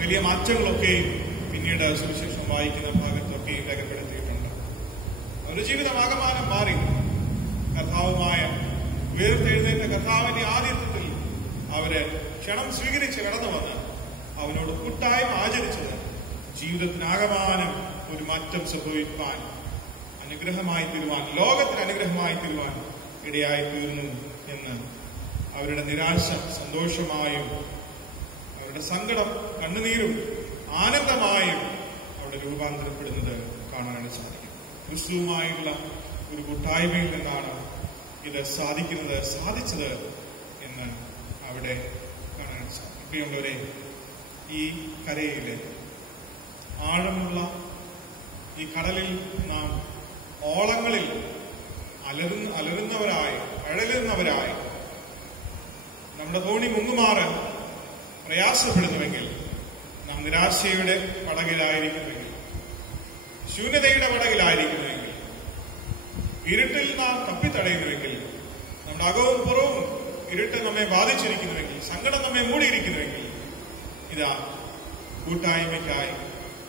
വലിയ മാറ്റങ്ങളൊക്കെയും പിന്നീട് സുവിശേഷം വായിക്കുന്ന ഭാഗത്തൊക്കെയും രേഖപ്പെടുത്തിയിട്ടുണ്ട്. അവരുടെ ജീവിതമാകമാനം മാറി. കർത്താവുമായ ഉയർത്തെഴുന്നേറ്റ കർത്താവിന്റെ ആതിഥ്യത്തിൽ അവര് ക്ഷണം സ്വീകരിച്ച് കടന്നു വന്ന് അവനോട് കൂട്ടായ്മ ആചരിച്ചത് ജീവിതത്തിനാകമാനം ഒരു മാറ്റം സംഭവിക്കാൻ, അനുഗ്രഹമായി തീരുവാൻ, ലോകത്തിന് അനുഗ്രഹമായി തീരുവാൻ ഇടയായി തീർന്നു എന്ന് അവരുടെ നിരാശ സന്തോഷമായും അവരുടെ സങ്കടം കണ്ണുനീരും ആനന്ദമായും അവിടെ രൂപാന്തരപ്പെടുന്നത് കാണാനായിട്ട് സാധിക്കും. ക്രിസ്തുവുമായുള്ള ഒരു കൂട്ടായ്മയിൽ നിന്നാണ് ഇത് സാധിച്ചത് എന്ന് അവിടെ കാണാനായിട്ട് സാധിക്കും. പ്രിയമുള്ളവരെ, ഈ കരയിലെ ആഴമുള്ള ഈ കടലിൽ നാം ഓളങ്ങളിൽ അലറുന്നവരായി, അഴലുന്നവരായി നമ്മുടെ തോണി മുങ്ങുമാറാൻ പ്രയാസപ്പെടുന്നുവെങ്കിൽ, നാം നിരാശയുടെ പടകിലായിരിക്കുന്നുവെങ്കിൽ, ശൂന്യതയുടെ പടകിലായിരിക്കുന്നുവെങ്കിൽ, ഇരുട്ടിൽ നാം തപ്പിത്തടയുന്നുവെങ്കിൽ, നമ്മുടെ അകവും പുറവും ഇരുട്ട് നമ്മെ ബാധിച്ചിരിക്കുന്നുവെങ്കിൽ, സങ്കടം നമ്മെ മൂടിയിരിക്കുന്നുവെങ്കിൽ, ഇതാ കൂട്ടായ്മയ്ക്കായി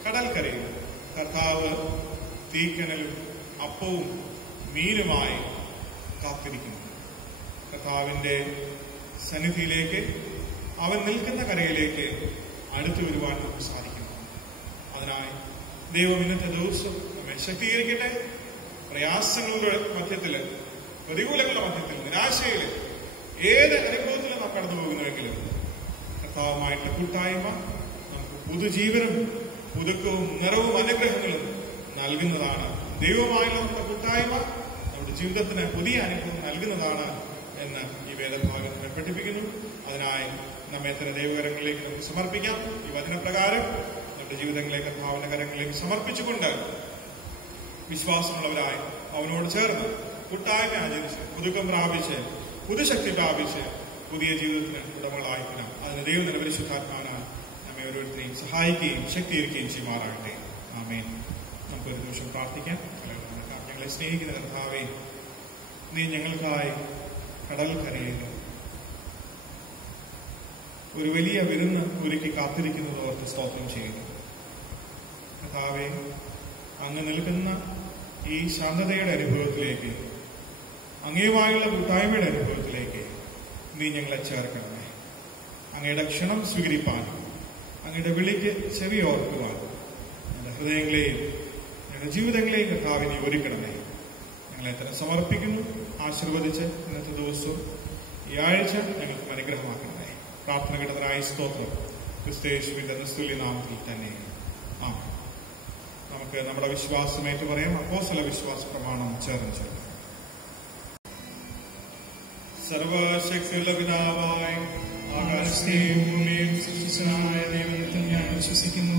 കടൽക്കരയിൽ കർത്താവ് തീക്കനലും അപ്പവും മീനുമായി കാത്തിരിക്കുന്നു. കർത്താവിന്റെ സന്നിധിയിലേക്ക്, അവൻ നിൽക്കുന്ന കരയിലേക്ക് അടുത്തു വരുവാൻ നമുക്ക് സാധിക്കും. അതിനായി ദൈവം ഇന്നത്തെ ദിവസം നമ്മെ ശക്തീകരിക്കട്ടെ. പ്രയാസങ്ങളുടെ മധ്യത്തില്, പ്രതികൂലങ്ങളുടെ മധ്യത്തിൽ, നിരാശയില്, ഏത് അനുഭവത്തിലും നാം കടന്നു പോകുന്നുവെങ്കിലും കർത്താവുമായിട്ടുള്ള കൂട്ടായ്മ നമുക്ക് പുതുജീവനും പുതുക്കവും നിറവും അനുഗ്രഹങ്ങളും നൽകുന്നതാണ്. ദൈവമായുള്ള നമ്മുടെ കൂട്ടായ്മ നമ്മുടെ ജീവിതത്തിന് പുതിയ അനുഭവം നൽകുന്നതാണ് എന്ന് ഈ വേദഭാഗത്തിനെ പഠിപ്പിക്കുന്നു. അതിനായി നമ്മെ തന്നെ ദൈവകരങ്ങളിലേക്ക് നമുക്ക് സമർപ്പിക്കാം. ഈ വചനപ്രകാരം നമ്മുടെ ജീവിതങ്ങളെ കർത്താവിന്റെ കരങ്ങളിലേക്ക് സമർപ്പിച്ചുകൊണ്ട് വിശ്വാസമുള്ളവരായി അവനോട് ചേർന്ന് കൂട്ടായ്മ ആചരിച്ച് പുതുക്കം പ്രാപിച്ച് പുതുശക്തി പ്രാപിച്ച് പുതിയ ജീവിതത്തിന് ഉടമകളായിരിക്കണം. അതിന് ദൈവം തന്നെ പരിശുദ്ധാത്മാവിനാൽ നമ്മെ ഓരോരുത്തരെയും സഹായിക്കുകയും ശക്തീകരിക്കുകയും ചെയ്യുമാറാകട്ടെ. ആമേൻ. നമുക്കൊരു നിമിഷം പ്രാർത്ഥിക്കാം. ഞങ്ങളെ സ്നേഹിക്കുന്ന കർത്താവേ, നീ ഞങ്ങൾക്കായി കടൽ കരയിൽ ഒരു വലിയ വിരുന്ന് ഒരുക്കി കാത്തിരിക്കുന്നത് ഓർത്ത് സ്തോത്രം ചെയ്യുന്നു. കർത്താവേ, അങ്ങ് നിൽക്കുന്ന ഈ ശാന്തതയുടെ അനുഭവത്തിലേക്ക് അങ്ങയുമായുള്ള കൂട്ടായ്മയുടെ അനുഭവത്തിലേക്ക് നീ ഞങ്ങളെ ചേർക്കണമേ. അങ്ങയുടെ ക്ഷണം സ്വീകരിപ്പാൻ, അങ്ങയുടെ വിളിക്ക് ചെവി ഓർക്കുവാൻ ഞങ്ങളുടെ ഹൃദയങ്ങളെയും ഞങ്ങളുടെ ജീവിതങ്ങളെയും കർത്താവിനെ ഒരുക്കണമേ. ഞങ്ങളെ തന്നെ സമർപ്പിക്കുന്നു. ആശീർവദിച്ച് ഇന്നത്തെ ദിവസവും ഈ ആഴ്ച ഞങ്ങൾക്ക് അനുഗ്രഹമാക്കണമേ. പ്രാർത്ഥന കേട്ടതിനായി സ്തോത്രം. ക്രിസ്തയേശുവിന്റെ നിസ്തുല്യ നാമത്തിൽ തന്നെ ആമേൻ. നമുക്ക് നമ്മുടെ വിശ്വാസമേറ്റ് പറയാം. അപ്പോസ്തല വിശ്വാസ പ്രമാണം ചേർന്ന് ചൊല്ലാം. സർവശക്തിയുള്ള പിതാവായ ആകാശത്തെയും ഭൂമിയെയും സൃഷ്ടിച്ചവനായ ദൈവത്തിൽ ഞാൻ വിശ്വസിക്കുന്നു.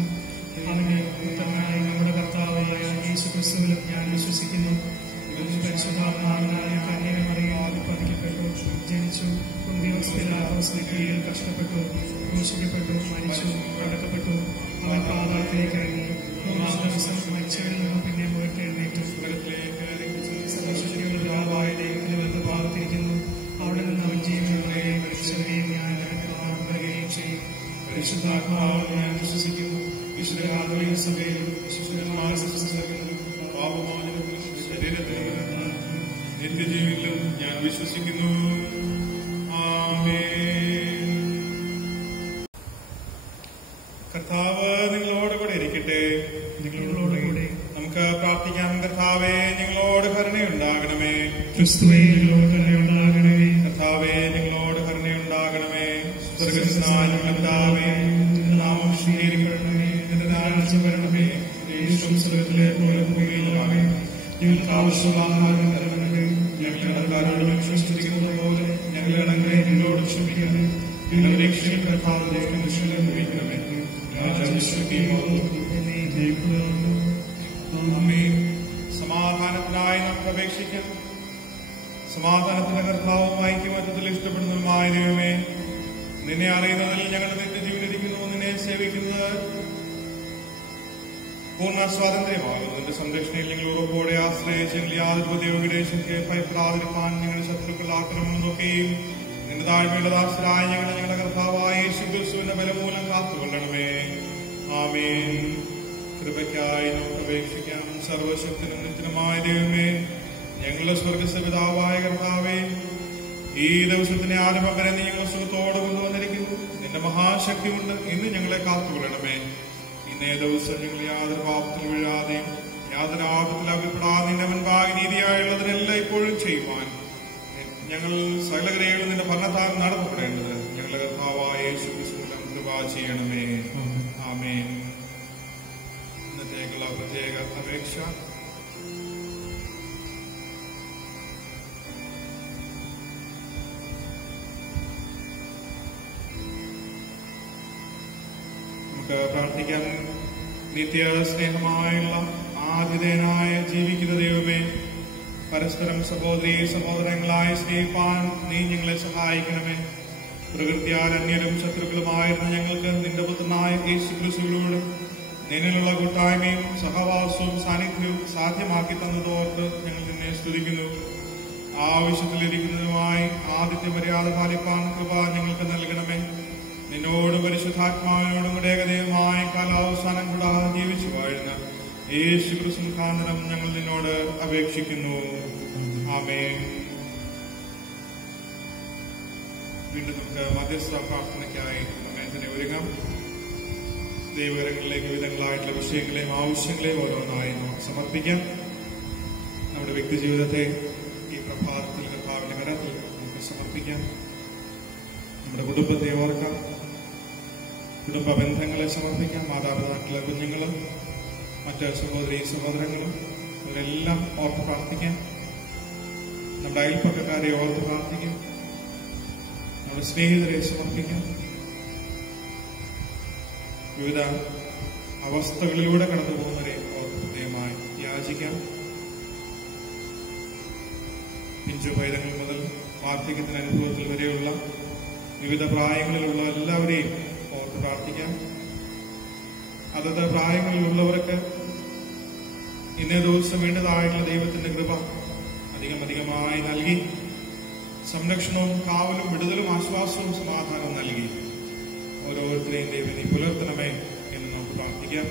അവന്റെ പുത്രനായ നമ്മുടെ കർത്താവായ യേശുക്രിസ്തുവിലും ഞാൻ വിശ്വസിക്കുന്നു. പരിശുദ്ധാത്മാവിനായ കന്യകമറിയാൽ പതിക്കപ്പെട്ടു, ജനിച്ചു, പുണ്യവസ്ഥയിലെ കീഴിൽ കഷ്ടപ്പെട്ടു, ക്രൂശിക്കപ്പെട്ടു, മരിച്ചു, അടക്കപ്പെട്ടു. അവൻ പാതാളത്തിലേക്ക് ഇറങ്ങി, മൂന്നാം ദിവസം മരിച്ചവരിൽ നിന്നും പിന്നെ ഉയർത്തെഴുന്നേറ്റു, സർവശക്തിയുള്ള പിതാവായ ദൈവത്തിന്റെ വലത്തുഭാഗത്തിരിക്കുന്നു. അവിടെ നിന്ന് അവൻ ജീവനുള്ളവരെയും മരിച്ചവരെയും ന്യായീകരിക്കുകയും ചെയ്യും. പരിശുദ്ധാത്മാവിൽ ഞാൻ വിശ്വസിക്കുന്നു. വിശുദ്ധ കാതോലിക സഭയിലും വിശുദ്ധന്മാരുടെ സഭയിലും പാപമോചനത്തിലും ശരീരത്തിലും നിത്യജീവിതത്തിലും ഞാൻ വിശ്വസിക്കുന്നു. ആമേൻ. കർത്താവ് നിങ്ങളോടുകൂടെ ഇരിക്കട്ടെ. നിങ്ങളോടുകൂടെ നമുക്ക് പ്രാർത്ഥിക്കാം. കർത്താവേ, ഞങ്ങളോട് കരുണയുണ്ടാകണമേ. ക്രിസ്തുവേ, ഞങ്ങളോട് കരുണയുണ്ടാകണമേ. കർത്താവേ, ഞങ്ങളോട് കരുണയുണ്ടാകണമേ. സ്വർഗ്ഗസ്ഥനായ കർത്താവേ, നിന്റെ നാമം ശുദ്ധീകരിക്കപ്പെടണമേ. നിന്റെ രാജ്യം വരണമേ. യേശുവും സ്വർഗ്ഗത്തിലെ പോലെ ഭൂമിയിലുമാകണമേ. ഞങ്ങൾക്ക് ആവശ്യമുള്ള ആഹാരം തരണമേ. ഞങ്ങളുടെ കടക്കാരോട് ക്ഷമിച്ചിരിക്കുന്നത് പോലെ ഞങ്ങളുടെ കടങ്ങളെ ഞങ്ങളോട് ക്ഷമിക്കണമേ. ഞങ്ങളുടെ രക്ഷയിൽ കർത്താവിലേക്ക് നിശ്ചയിക്കണമേ. സമാധാനത്തിനായി നമുക്ക് അപേക്ഷിക്കാം. സമാധാനത്തിന്റെ കർത്താവും ഐക്യമത്യത്തിൽ ഇഷ്ടപ്പെടുന്നതുമായ ദൈവമേ, നിന്നെ അറിയുന്നതിൽ ഞങ്ങളുടെ നിത്യജീവനിരിക്കുന്നു. നിന്നെ സേവിക്കുന്നത് പൂർണ്ണ സ്വാതന്ത്ര്യമാകുന്നു. നിന്റെ സംരക്ഷണയിൽ ഞങ്ങൾ ഉറപ്പോടെ ആശ്രയിച്ച് യാതൊരു ഉപദേശത്തെ ഭയപ്പെടാതിരിക്കാൻ ഞങ്ങളുടെ ശത്രുക്കൾ ആക്രമണമൊക്കെയും നിന്റെ താഴ്മയുടെ ദാസരായ ഞങ്ങളുടെ കർത്താവായ യേശുക്രിസ്തുവിന്റെ ബലമൂലം കാത്തുകൊള്ളണമേ. ആമേൻ. കൃപയ്ക്കായി നമുക്ക് അപേക്ഷിക്കാം. സർവശക്തനും നിത്യനുമായ ദൈവമേ, ഞങ്ങളുടെ സ്വർഗസ്വപിതാവായ കർത്താവേ, ഈ ദിവസത്തിന്റെ ആരംഭം വരെ നീ ഞങ്ങൾ സുഖത്തോടെ കൊണ്ടുവന്നിരിക്കുന്നു. നിന്റെ മഹാശക്തി കൊണ്ട് ഇന്ന് ഞങ്ങളെ കാത്തുകൊള്ളണമേ. ഇന്നേ ദിവസം ഞങ്ങൾ യാതൊരു പാപത്തിൽ വീഴാതെയും യാതൊരു ആപത്തിൽ അകപ്പെടാതെ നിന്റെ മുൻപാകെ നീതിയായുള്ളതിനെല്ലാം ഇപ്പോഴും ചെയ്യുവാൻ ഞങ്ങൾ സകലകരകളും നിന്റെ ഭരണത്താൽ നടത്തപ്പെടേണ്ടത് ഞങ്ങളുടെ കർത്താവായ യേശുക്രിസ്തുവിലും കൃപ ചെയ്യണമേ. ആമേൻ. ഇന്നത്തേക്കുള്ള പ്രത്യേക അപേക്ഷ നമുക്ക് പ്രാർത്ഥിക്കാം. നിത്യ സ്നേഹമായുള്ള ആതിഥേയനായ ജീവിക്കുന്ന ദൈവമേ, പരസ്പരം സഹോദരീ സഹോദരങ്ങളായി സ്നേഹിപ്പാൻ നീ ഞങ്ങളെ സഹായിക്കണമേ. പ്രകൃതിയാൽ അന്യരും ശത്രുക്കളുമായിരുന്ന ഞങ്ങൾക്ക് നിന്റെ പുത്രനായ യേശുക്രിസ്തുവിലൂടെ നിന്നിലുള്ള കൂട്ടായ്മയും സഹവാസവും സാന്നിധ്യവും സാധ്യമാക്കി തന്നതോർത്ത് ഞങ്ങൾ നിന്നെ സ്തുതിക്കുന്നു. ആവശ്യത്തിലിരിക്കുന്നതുമായി ആദ്യത്തെ മര്യാദ പാലിപ്പാൻ കൃപ ഞങ്ങൾക്ക് നൽകണമേ. നിന്നോടും പരിശുദ്ധാത്മാവിനോടും കൂടെ ഏകദേവമായ കാലാവസാനം കൂടാതെ ജീവിച്ചു വാഴുന്ന യേശുക്രിസ്തു മുഖാന്തരം ഞങ്ങൾ നിന്നോട് അപേക്ഷിക്കുന്നു. ആമേൻ. വീണ്ടും നമുക്ക് മധ്യസ്ഥ പ്രാർത്ഥനയ്ക്കായി നമ്മെ തന്നെ ഒരുങ്ങാം. ദൈവകരങ്ങളിലേക്ക് വിവിധങ്ങളായിട്ടുള്ള വിഷയങ്ങളെയും ആവശ്യങ്ങളെയും ഓരോന്നായി നമുക്ക് സമർപ്പിക്കാം. നമ്മുടെ വ്യക്തി ജീവിതത്തെ ഈ പ്രഭാതത്തിൽ കർത്താവിന്റെ കരത്തിൽ നമുക്ക് സമർപ്പിക്കാം. നമ്മുടെ കുടുംബത്തെ ഓർക്കാം. കുടുംബ ബന്ധങ്ങളെ സമർപ്പിക്കാം. മാതാപിതാക്കളെ, കുഞ്ഞുങ്ങളും മറ്റ് സഹോദരീ സഹോദരങ്ങളും ഇവരെല്ലാം ഓർത്ത് പ്രാർത്ഥിക്കാം. നമ്മുടെ അയൽപ്പക്കക്കാരെ ഓർത്ത് പ്രാർത്ഥിക്കാം. നമ്മുടെ സ്നേഹിതരെ സമർപ്പിക്കാം. വിവിധ അവസ്ഥകളിലൂടെ കടന്നു പോകുന്നവരെ ഓർത്ത് പ്രത്യേകമായി യാചിക്കാം. പിഞ്ചു പൈതങ്ങൾ മുതൽ വാർദ്ധക്യത്തിന് അനുഭവത്തിൽ വരെയുള്ള വിവിധ പ്രായങ്ങളിലുള്ള എല്ലാവരെയും ഓർത്ത് പ്രാർത്ഥിക്കാം. അതത് പ്രായങ്ങളിലുള്ളവർക്ക് ഇന്നേ ദിവസം വേണ്ടതായിട്ടുള്ള ദൈവത്തിന്റെ കൃപ അധികമായി നൽകി സംരക്ഷണവും കാവലും വിടുതലും ആശ്വാസവും സമാധാനവും നൽകി ഓരോരുത്തരെയും ദൈവം നീ പുലർത്തണമേ എന്ന് നമുക്ക് പ്രാർത്ഥിക്കാം.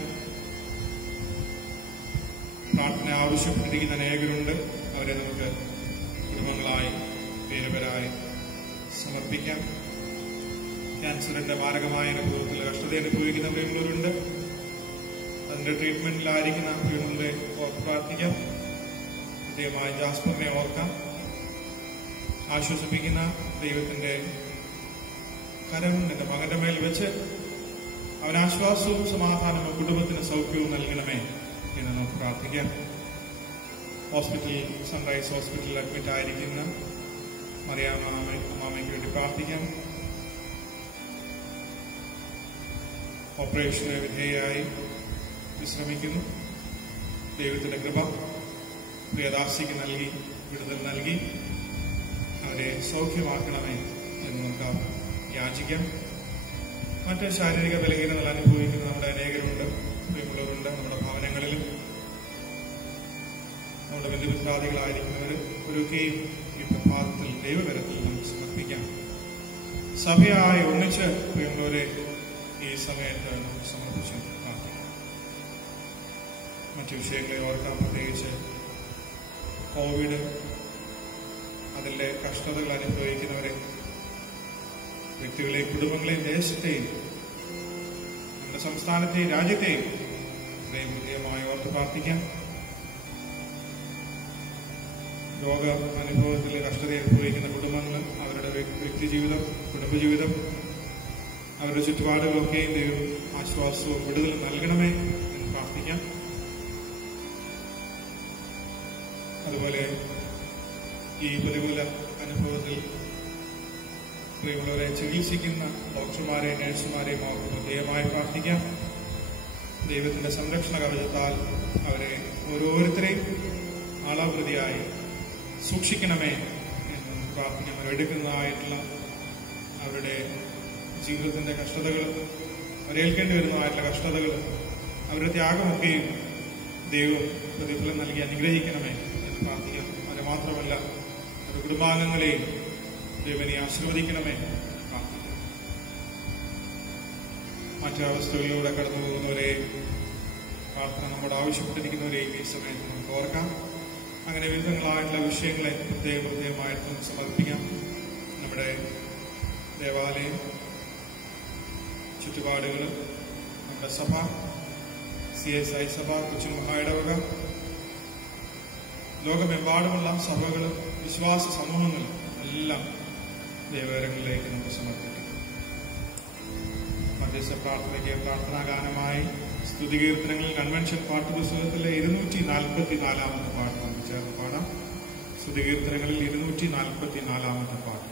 പ്രാർത്ഥന ആവശ്യപ്പെട്ടിരിക്കുന്ന അനേകരുണ്ട്. അവരെ നമുക്ക് കുടുംബങ്ങളായി എളിയവരായി സമർപ്പിക്കാം. ക്യാൻസറിന്റെ മാരകമായ അനുഭവത്തിൽ കഷ്ടത അനുഭവിക്കുന്ന പ്രിയമുള്ളവരുണ്ട്. അതിന്റെ ട്രീറ്റ്മെന്റിലായിരിക്കുന്ന പ്രിയമുള്ളവരെ ഓർത്ത് പ്രാർത്ഥിക്കാം. പ്രത്യേകമായി ജാസ്പറിനെ ഓർക്കാം. ആശ്വസിപ്പിക്കുന്ന ദൈവത്തിന്റെ കരം നിന്റെ മകന്റെ മേൽ വെച്ച് അവൻ ആശ്വാസവും സമാധാനവും കുടുംബത്തിന് സൗഖ്യവും നൽകണമേ എന്ന് നമുക്ക് പ്രാർത്ഥിക്കാം. ഹോസ്പിറ്റലിൽ സൺറൈസ് ഹോസ്പിറ്റലിൽ അഡ്മിറ്റ് ആയിരിക്കുന്ന അമ്മാമയ്ക്ക് വേണ്ടി പ്രാർത്ഥിക്കാം. ഓപ്പറേഷന് വിധേയയായി വിശ്രമിക്കുന്നു. ദൈവത്തിന്റെ കൃപ പ്രിയദാസിക്ക് നൽകി വിടുതൽ നൽകി അവരെ സൗഖ്യമാക്കണമേ എന്ന് നമുക്ക് യാചിക്കാം. മറ്റ് ശാരീരിക ബലഹീനതകൾ അനുഭവിക്കുന്ന നമ്മുടെ അനേകരുണ്ട്, പ്രിയമുള്ളവരുണ്ട്. നമ്മുടെ ഭവനങ്ങളിലും നമ്മുടെ ബന്ധുമിത്രാദികളായിരിക്കുന്നവർ ഒരുക്കെയും ഈ പ്രഭാതത്തിൽ ദൈവകരത്തിൽ നമുക്ക് സമർപ്പിക്കാം. സഭയായി ഒന്നിച്ച് പ്രിയമുള്ളവരെ ഈ സമയത്ത് നമുക്ക് സമർപ്പിച്ച് പ്രാർത്ഥിക്കാം. മറ്റു വിഷയങ്ങളെ ഓർക്കാൻ, പ്രത്യേകിച്ച് കോവിഡ്, അതിന്റെ കഷ്ടതകൾ അനുഭവിക്കുന്നവരെ, വ്യക്തികളെയും കുടുംബങ്ങളെയും ദേശത്തെയും നമ്മുടെ സംസ്ഥാനത്തെയും രാജ്യത്തെയും ദൈവമായി ഓർത്ത് പ്രാർത്ഥിക്കാം. രോഗ അനുഭവത്തിൽ കഷ്ടത അനുഭവിക്കുന്ന കുടുംബങ്ങൾ, അവരുടെ വ്യക്തിജീവിതം, കുടുംബജീവിതം, അവരുടെ ചുറ്റുപാടുകളൊക്കെയും ദൈവം ആശ്വാസവും വിടുതലും നൽകണമേ എന്ന് പ്രാർത്ഥിക്കാം. അതുപോലെ ഈ പ്രതികൂല അനുഭവത്തിൽ പ്രിയമുള്ളവരെ ചികിത്സിക്കുന്ന ഡോക്ടർമാരെയും നഴ്സുമാരെയും അവർക്ക് പ്രത്യേകമായി പ്രാർത്ഥിക്കാം. ദൈവത്തിന്റെ സംരക്ഷണ കവചത്താൽ അവരെ ഓരോരുത്തരെയും ആളാവൃതിയായി സൂക്ഷിക്കണമേ എന്ന് പ്രാർത്ഥിക്കാം. അവരെടുക്കുന്നതായിട്ടുള്ള അവരുടെ ജീവിതത്തിന്റെ കഷ്ടതകളും അവരേൽക്കേണ്ടി വരുന്നതായിട്ടുള്ള കഷ്ടതകളും അവരുടെ ത്യാഗമൊക്കെയും ദൈവം പ്രതിഫലം നൽകി അനുഗ്രഹിക്കണമേ എന്ന് പ്രാർത്ഥിക്കാം. അവരെ മാത്രമല്ല അവരുടെ കുടുംബാംഗങ്ങളെയും ദൈവനെ ആശീർവദിക്കണമേ പ്രാർത്ഥിക്കാം. മറ്റവസ്ഥകളിലൂടെ കടന്നു പോകുന്നവരെ, പ്രാർത്ഥന നമ്മോട് ആവശ്യപ്പെട്ടിരിക്കുന്നവരെയും ഈ സമയത്ത് നമുക്ക് ഓർക്കാം. അങ്ങനെ വിവിധങ്ങളായിട്ടുള്ള വിഷയങ്ങളെ പ്രത്യേകമായിട്ടും സമർപ്പിക്കാം. നമ്മുടെ ദേവാലയം, ചുറ്റുപാടുകൾ, നമ്മുടെ സഭ, CSI സഭ, കൊച്ചിൻ മഹായിടവക, ലോകമെമ്പാടുമുള്ള സഭകളും വിശ്വാസ സമൂഹങ്ങളും എല്ലാം ദൈവകരങ്ങളിലേക്ക് നമുക്ക് സമർപ്പിക്കാം. മധ്യസ്ഥ പ്രാർത്ഥനയ്ക്ക് പ്രാർത്ഥനാഗാനമായി സ്തുതികീർത്തനങ്ങളിൽ കൺവെൻഷൻ പാട്ടുപുസ്തകത്തിലെ 244 പാട്ട് നമുക്ക് ചേർന്ന് പാടാം. സ്തുതികീർത്തനങ്ങളിൽ 244 പാട്ട്.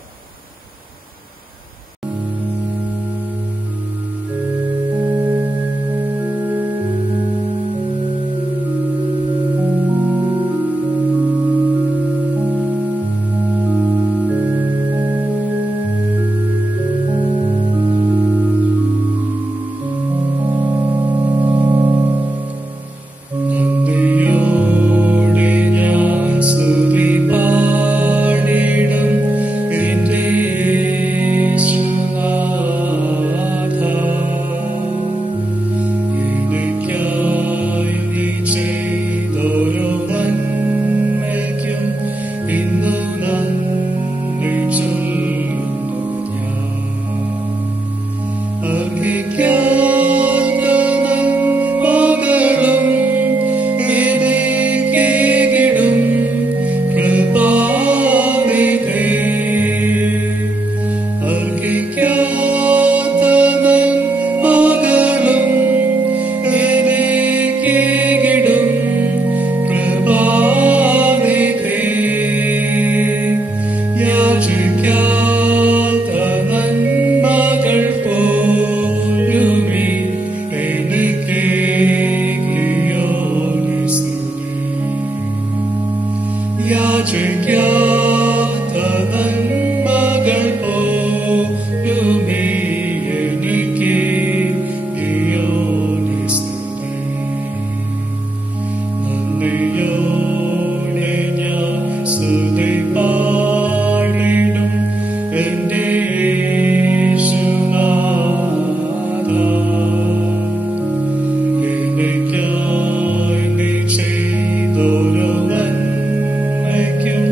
ചെയ്തോരോ നന്മയ്ക്കും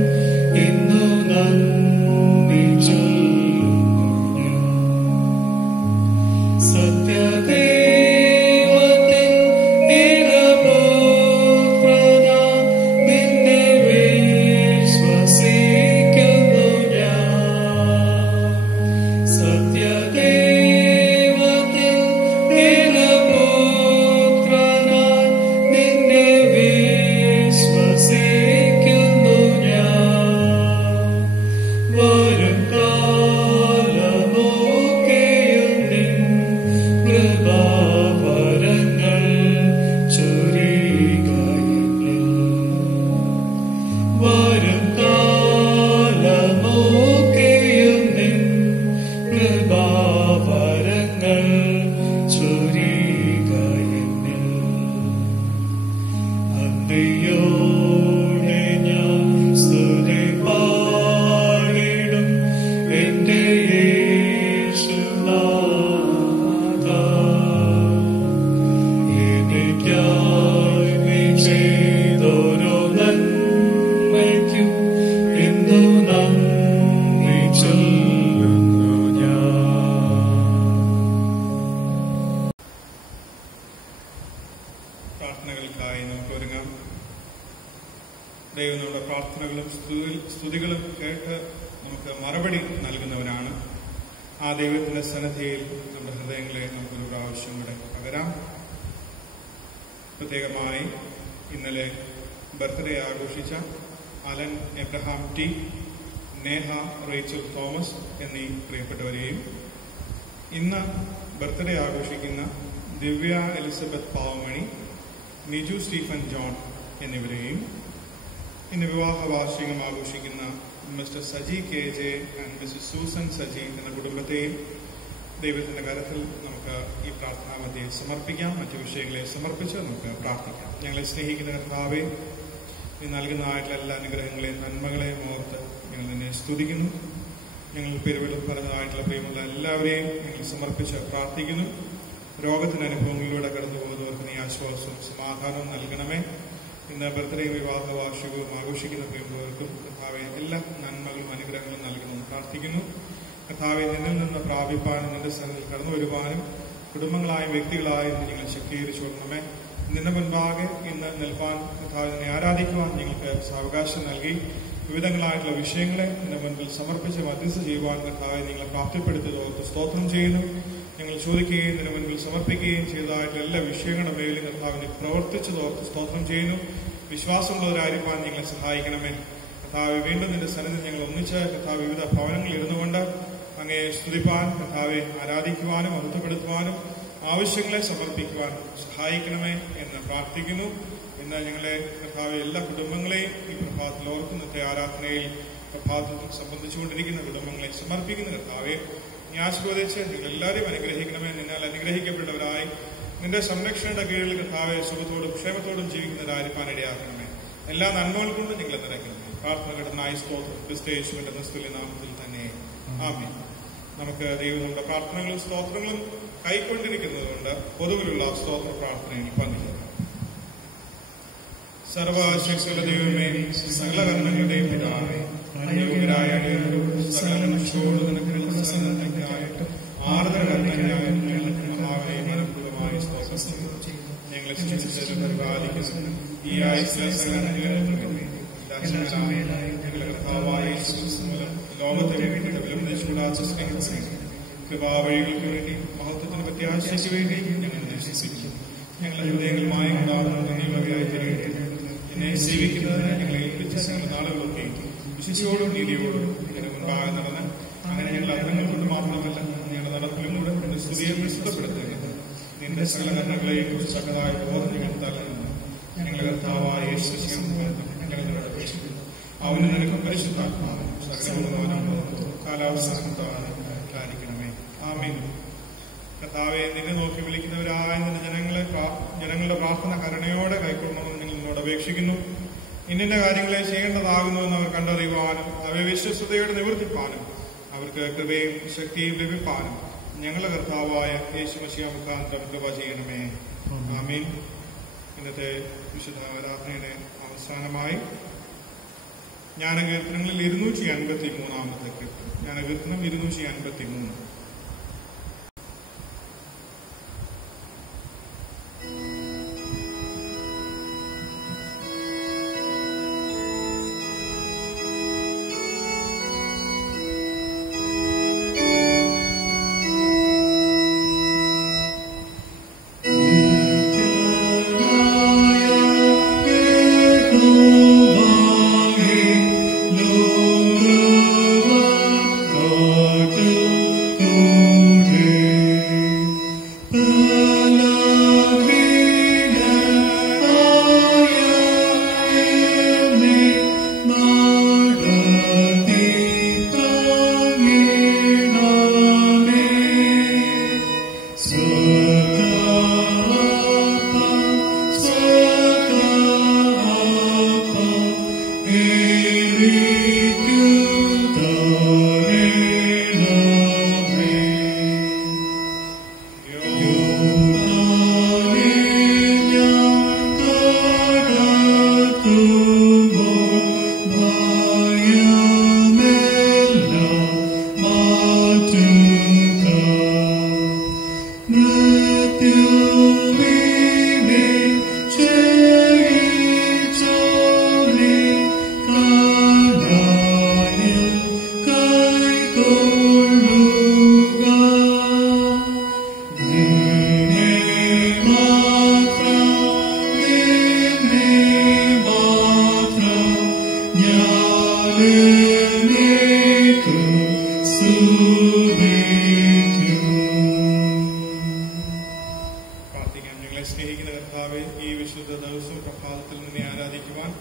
ഇന്നു നന്ദി കേട്ട് നമുക്ക് മറുപടി നൽകുന്നവനാണ്. ആ ദൈവത്തിന്റെ സന്നിധിയിൽ നമ്മുടെ ഹൃദയങ്ങളെ നമുക്കൊരു പ്രാവശ്യം കൂടെ പകരാം. പ്രത്യേകമായി ഇന്നലെ ബർത്ത്ഡേ ആഘോഷിച്ച Alan Abraham T, Neha Rachel Thomas എന്നീ പ്രിയപ്പെട്ടവരെയും, ഇന്ന് ബർത്ത്ഡേ ആഘോഷിക്കുന്ന Divya Elizabeth Pavamani, Niju Stephen John എന്നിവരെയും, ഇന്ന് വിവാഹ വാർഷികം ആഘോഷിക്കുന്ന mister Saji K J and mister Susan Saji എന്ന കുടുംബത്തെയും ദൈവത്തിന്റെ കരത്തിൽ നമുക്ക് ഈ പ്രാർത്ഥനാമത്തെ സമർപ്പിക്കാം. മറ്റു വിഷയങ്ങളെ സമർപ്പിച്ച് നമുക്ക് പ്രാർത്ഥിക്കാം. ഞങ്ങളെ സ്നേഹിക്കുന്ന കർത്താവേ, നീ നൽകുന്നതായിട്ടുള്ള എല്ലാ അനുഗ്രഹങ്ങളെയും നന്മകളെയും ഓർത്ത് ഞങ്ങൾ നിന്നെ സ്തുതിക്കുന്നു. ഞങ്ങൾ പെരുവിടും പറഞ്ഞതായിട്ടുള്ള പ്രിയമുള്ള എല്ലാവരെയും ഞങ്ങൾ സമർപ്പിച്ച് പ്രാർത്ഥിക്കുന്നു. രോഗത്തിന്റെ അനുഭവങ്ങളിലൂടെ കടന്നു പോകുന്നവർക്ക് നീ ആശ്വാസവും സമാധാനവും നൽകണമേ. ഇന്ന് ബർത്ത്ഡേ വിവാഹ വാർഷികവും ആഘോഷിക്കുന്ന പ്രിയമുള്ളവർക്കും കർത്താവെ എല്ലാ നന്മകളും അനുഗ്രഹങ്ങളും നൽകണമെന്ന് പ്രാർത്ഥിക്കുന്നു. കർത്താവെ, നിന്നിൽ നിന്ന് പ്രാപിപ്പാനും നിന്റെ സ്ഥലത്തിൽ കടന്നു വരുവാനും കുടുംബങ്ങളായും വ്യക്തികളായും ഞങ്ങൾ ശക്തീകരിച്ചു കൊടുക്കണമേ. നിന്റെ മുൻപാകെ ഇന്ന് നിൽപ്പാൻ, കർത്താവിനെ ആരാധിക്കുവാൻ ഞങ്ങൾക്ക് സാവകാശം നൽകി വിവിധങ്ങളായിട്ടുള്ള വിഷയങ്ങളെ നിന്റെ മുൻപിൽ സമർപ്പിച്ച് മധ്യസ്ഥ ചെയ്യുവാൻ കർത്താവെ നിങ്ങളെ പ്രാപ്തിപ്പെടുത്തിയത് ഓർത്ത് സ്തോത്രം ചെയ്യുന്നു. ഞങ്ങൾ ചോദിക്കുകയും നിന്റെ മുൻപിൽ സമർപ്പിക്കുകയും ചെയ്തതായിട്ടുള്ള എല്ലാ വിഷയങ്ങളുടെ മേലും കർത്താവിനെ പ്രവർത്തിച്ചതോർത്ത് സ്തോത്രം ചെയ്യുന്നു. വിശ്വാസമുള്ളവരായിരിക്കാൻ ഞങ്ങളെ സഹായിക്കണമേ. കർത്താവ്, വീണ്ടും നിന്റെ സന്നിധി ഞങ്ങൾ ഒന്നിച്ച് കർത്താവ് വിവിധ ഭവനങ്ങളിൽ ഇരുന്നുകൊണ്ട് അങ്ങയെ സ്തുതിപ്പാൻ, കർത്താവെ ആരാധിക്കുവാനും അർത്ഥപ്പെടുത്തുവാനും ആവശ്യങ്ങളെ സമർപ്പിക്കുവാനും സഹായിക്കണമേ എന്ന് പ്രാർത്ഥിക്കുന്നു. ഇന്ന് ഞങ്ങളെ കർത്താവ് എല്ലാ കുടുംബങ്ങളെയും ഈ പ്രഭാതത്തിൽ ഓർക്കുന്നത്തെ ആരാധനയിൽ പ്രഭാതത്തിൽ സംബന്ധിച്ചുകൊണ്ടിരിക്കുന്ന കുടുംബങ്ങളെ സമർപ്പിക്കുന്ന കർത്താവെ നീ ആശീർവദിച്ച് നിങ്ങളെല്ലാവരെയും അനുഗ്രഹിക്കണമേ. നിന്നാൽ അനുഗ്രഹിക്കപ്പെട്ടവരായി നിന്റെ സംരക്ഷണയുടെ കീഴിൽ കർത്താവെ സുഖത്തോടും ക്ഷേമത്തോടും ജീവിക്കുന്നവരായിരിക്കാൻ ഇടയാക്കണമേ. എല്ലാ നന്മകൾ കൊണ്ട് നിങ്ങളെ നിറയ്ക്കണമേ. പ്രാർത്ഥന കിടന്നായി സ്തോത്രം ക്രിസ്തയേശുവിന്റെ നിസ്തുല്യ നാമത്തിൽ തന്നെ ആമേൻ. നമുക്ക് ദൈവം നമ്മുടെ പ്രാർത്ഥനകളും സ്തോത്രങ്ങളും കൈക്കൊണ്ടിരിക്കുന്നതുകൊണ്ട് പൊതുവിലുള്ള സ്തോത്ര പ്രാർത്ഥനയിൽ പങ്കുചേരാം. സർവശക്തിയുള്ള ദൈവമേ, സകല കർമ്മങ്ങളുടെയും പിതാവേ, യോഗ്യരായ സകല മനുഷ്യരോട് നിനക്ക് ആർദ്ര കർമ്മനായിട്ട് മനഃപൂർവ്വമായി സ്തോത്രം ചെയ്യുന്നു. ഞങ്ങളെ ശിക്ഷിച്ചത് പരിപാലിക്കുന്നു. ഈ ഞങ്ങളുടെ കർത്താവായ യേശു മൂലം ലോകത്തെ വിലപിലും ചൂടാച്ച സ്നേഹത്തിന് കൃപാവഴികൾക്ക് വേണ്ടി മഹത്വത്തിന് പ്രത്യാശയ്ക്ക് വേണ്ടി ഞങ്ങൾ വിശ്വസിക്കും. ഞങ്ങളുടെ ഹൃദയങ്ങളുമായി ഉണ്ടാകുന്ന നിയമകയായി തീരട്ടെ. എന്നെ സേവിക്കുന്നതിന് ഞങ്ങളെ ഏൽപ്പിച്ച ഞങ്ങളുടെ നാളുകളൊക്കെ വിശുദ്ധിയോടും നീതിയോടും ഇതിന് മുൻപാകെ നടന്ന് അങ്ങനെ ഞങ്ങൾ അർത്ഥങ്ങൾ കൊണ്ട് മാത്രമല്ല ഞങ്ങളുടെ നടപ്പിലും കൂടെ നിന്റെ സ്തുതിയെ വിശുദ്ധപ്പെടുത്തുക. നിന്റെ സകല കർമ്മങ്ങളെയും കുറിച്ച് സകലമായ ബോധം ഞങ്ങൾ തള്ളുന്നു. ഞങ്ങളുടെ കർത്താവായ യേശു ഞങ്ങൾ നിന്നോട് അപേക്ഷിക്കുന്നു. അവന് നിനക്ക് പരിശുദ്ധാത്മാവും സകലമാനം കാലാവസ്ഥാനത്താണ് കാണിക്കണമേ. ആമേൻ. കർത്താവെ, നിന്നെ നോക്കി വിളിക്കുന്നവരായ നിന്റെ ജനങ്ങളുടെ പ്രാർത്ഥന കരുണയോടെ കൈക്കൊള്ളണമെന്ന് ഞങ്ങൾ നിന്നോട് അപേക്ഷിക്കുന്നു. ഇന്നിന്റെ കാര്യങ്ങളെ ചെയ്യേണ്ടതാകുന്നുവെന്ന് അവർ കണ്ടറിയുവാനും അവയെ വിശ്വസ്തയോടെ നിവർത്തിപ്പാനും അവർക്ക് കൃപയും ശക്തിയും ലഭിപ്പാനും ഞങ്ങളുടെ കർത്താവായ യേശു മശിഹ മുഖാന്തരം കൃപ ചെയ്യണമേ. ആമീൻ. ഇന്നത്തെ വിശുദ്ധ ആരാധനയുടെ അവസാനമായി ജ്ഞാനകീർത്തനങ്ങളിൽ 253 കീർത്തനം. ജ്ഞാനകീർത്തനം 253. Oh പ്രാർത്ഥിക്കാം. ഞങ്ങളെ സ്നേഹിക്കുന്ന കർത്താവെ, ഈ വിശുദ്ധ ദിവസം പ്രഭാതത്തിൽ നിന്നെ ആരാധിക്കുവാൻ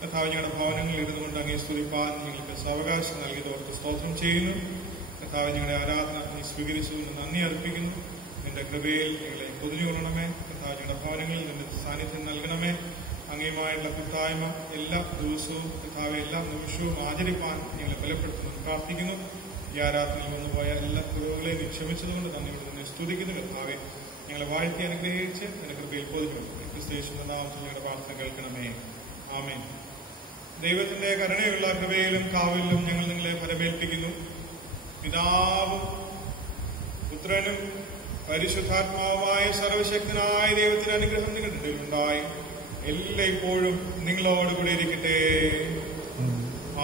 കർത്താവ് ഞങ്ങളുടെ ഭവനങ്ങളിൽ ഇരുന്നുകൊണ്ട് അങ്ങേ സ്തുതിപ്പാൻ ഞങ്ങൾക്ക് സാവകാശം നൽകിയതോർക്ക് സ്തോത്രം ചെയ്യുന്നു. കർത്താവ് ഞങ്ങളുടെ ആരാധന നീ സ്വീകരിച്ചുകൊണ്ട് നന്ദി അർപ്പിക്കുന്നു. നിന്റെ കൃപയിൽ ഞങ്ങളെ പൊതിഞ്ഞുകൊള്ളണമേ. കർത്താവ് ഞങ്ങളുടെ ഭവനങ്ങളിൽ നിന്റെ സാന്നിധ്യം നൽകണമേ. അങ്ങയുമായുള്ള കൂട്ടായ്മ എല്ലാ ദിവസവും കർത്താവ് എല്ലാ നിമിഷവും ആചരിപ്പാൻ ഞങ്ങളെ ബലപ്പെടുത്തുന്നു പ്രാർത്ഥിക്കുന്നു. ഈ ആരാധനയിൽ വന്നുപോയ എല്ലാ കുറവുകളെയും നീ ക്ഷമിച്ചതുകൊണ്ട് നന്ദിയോട് തന്നെ സ്തുതിക്കുന്നു. കർത്താവെ, ഞങ്ങളെ വാഴ്ത്തി അനുഗ്രഹിച്ച് നിന്റെ കൃപയിൽ പൊതിഞ്ഞു ക്രിസ്തുയേശുവിന്റെ നാമത്തിൽ ഞങ്ങളുടെ പ്രാർത്ഥന കേൾക്കണമേ. ആമേൻ. ദൈവത്തിന്റെ കരുണയുള്ള കൃപയിലും കാവലിലും ഞങ്ങൾ നിങ്ങളെ ഫലമേൽപ്പിക്കുന്നു. പിതാവും പുത്രനും പരിശുദ്ധാത്മാവുമായ സർവശക്തനായ ദൈവത്തിന്റെ അനുഗ്രഹം നിങ്ങളുടെ ഇടയിലുണ്ടായി എല്ലായ്പ്പോഴും നിങ്ങളോടുകൂടെ ഇരിക്കട്ടെ.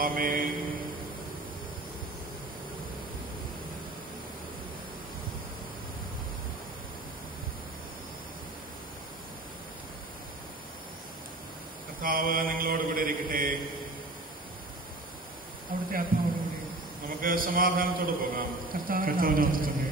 ആമേൻ. കർത്താവ് നിങ്ങളോടുകൂടെ ഇരിക്കട്ടെ. അവിടുത്തെ ആത്മാവോടുകൂടി നമുക്ക് സമാധാനത്തോടെ പോകാം. കർത്താവ് കർത്താവിന്റെ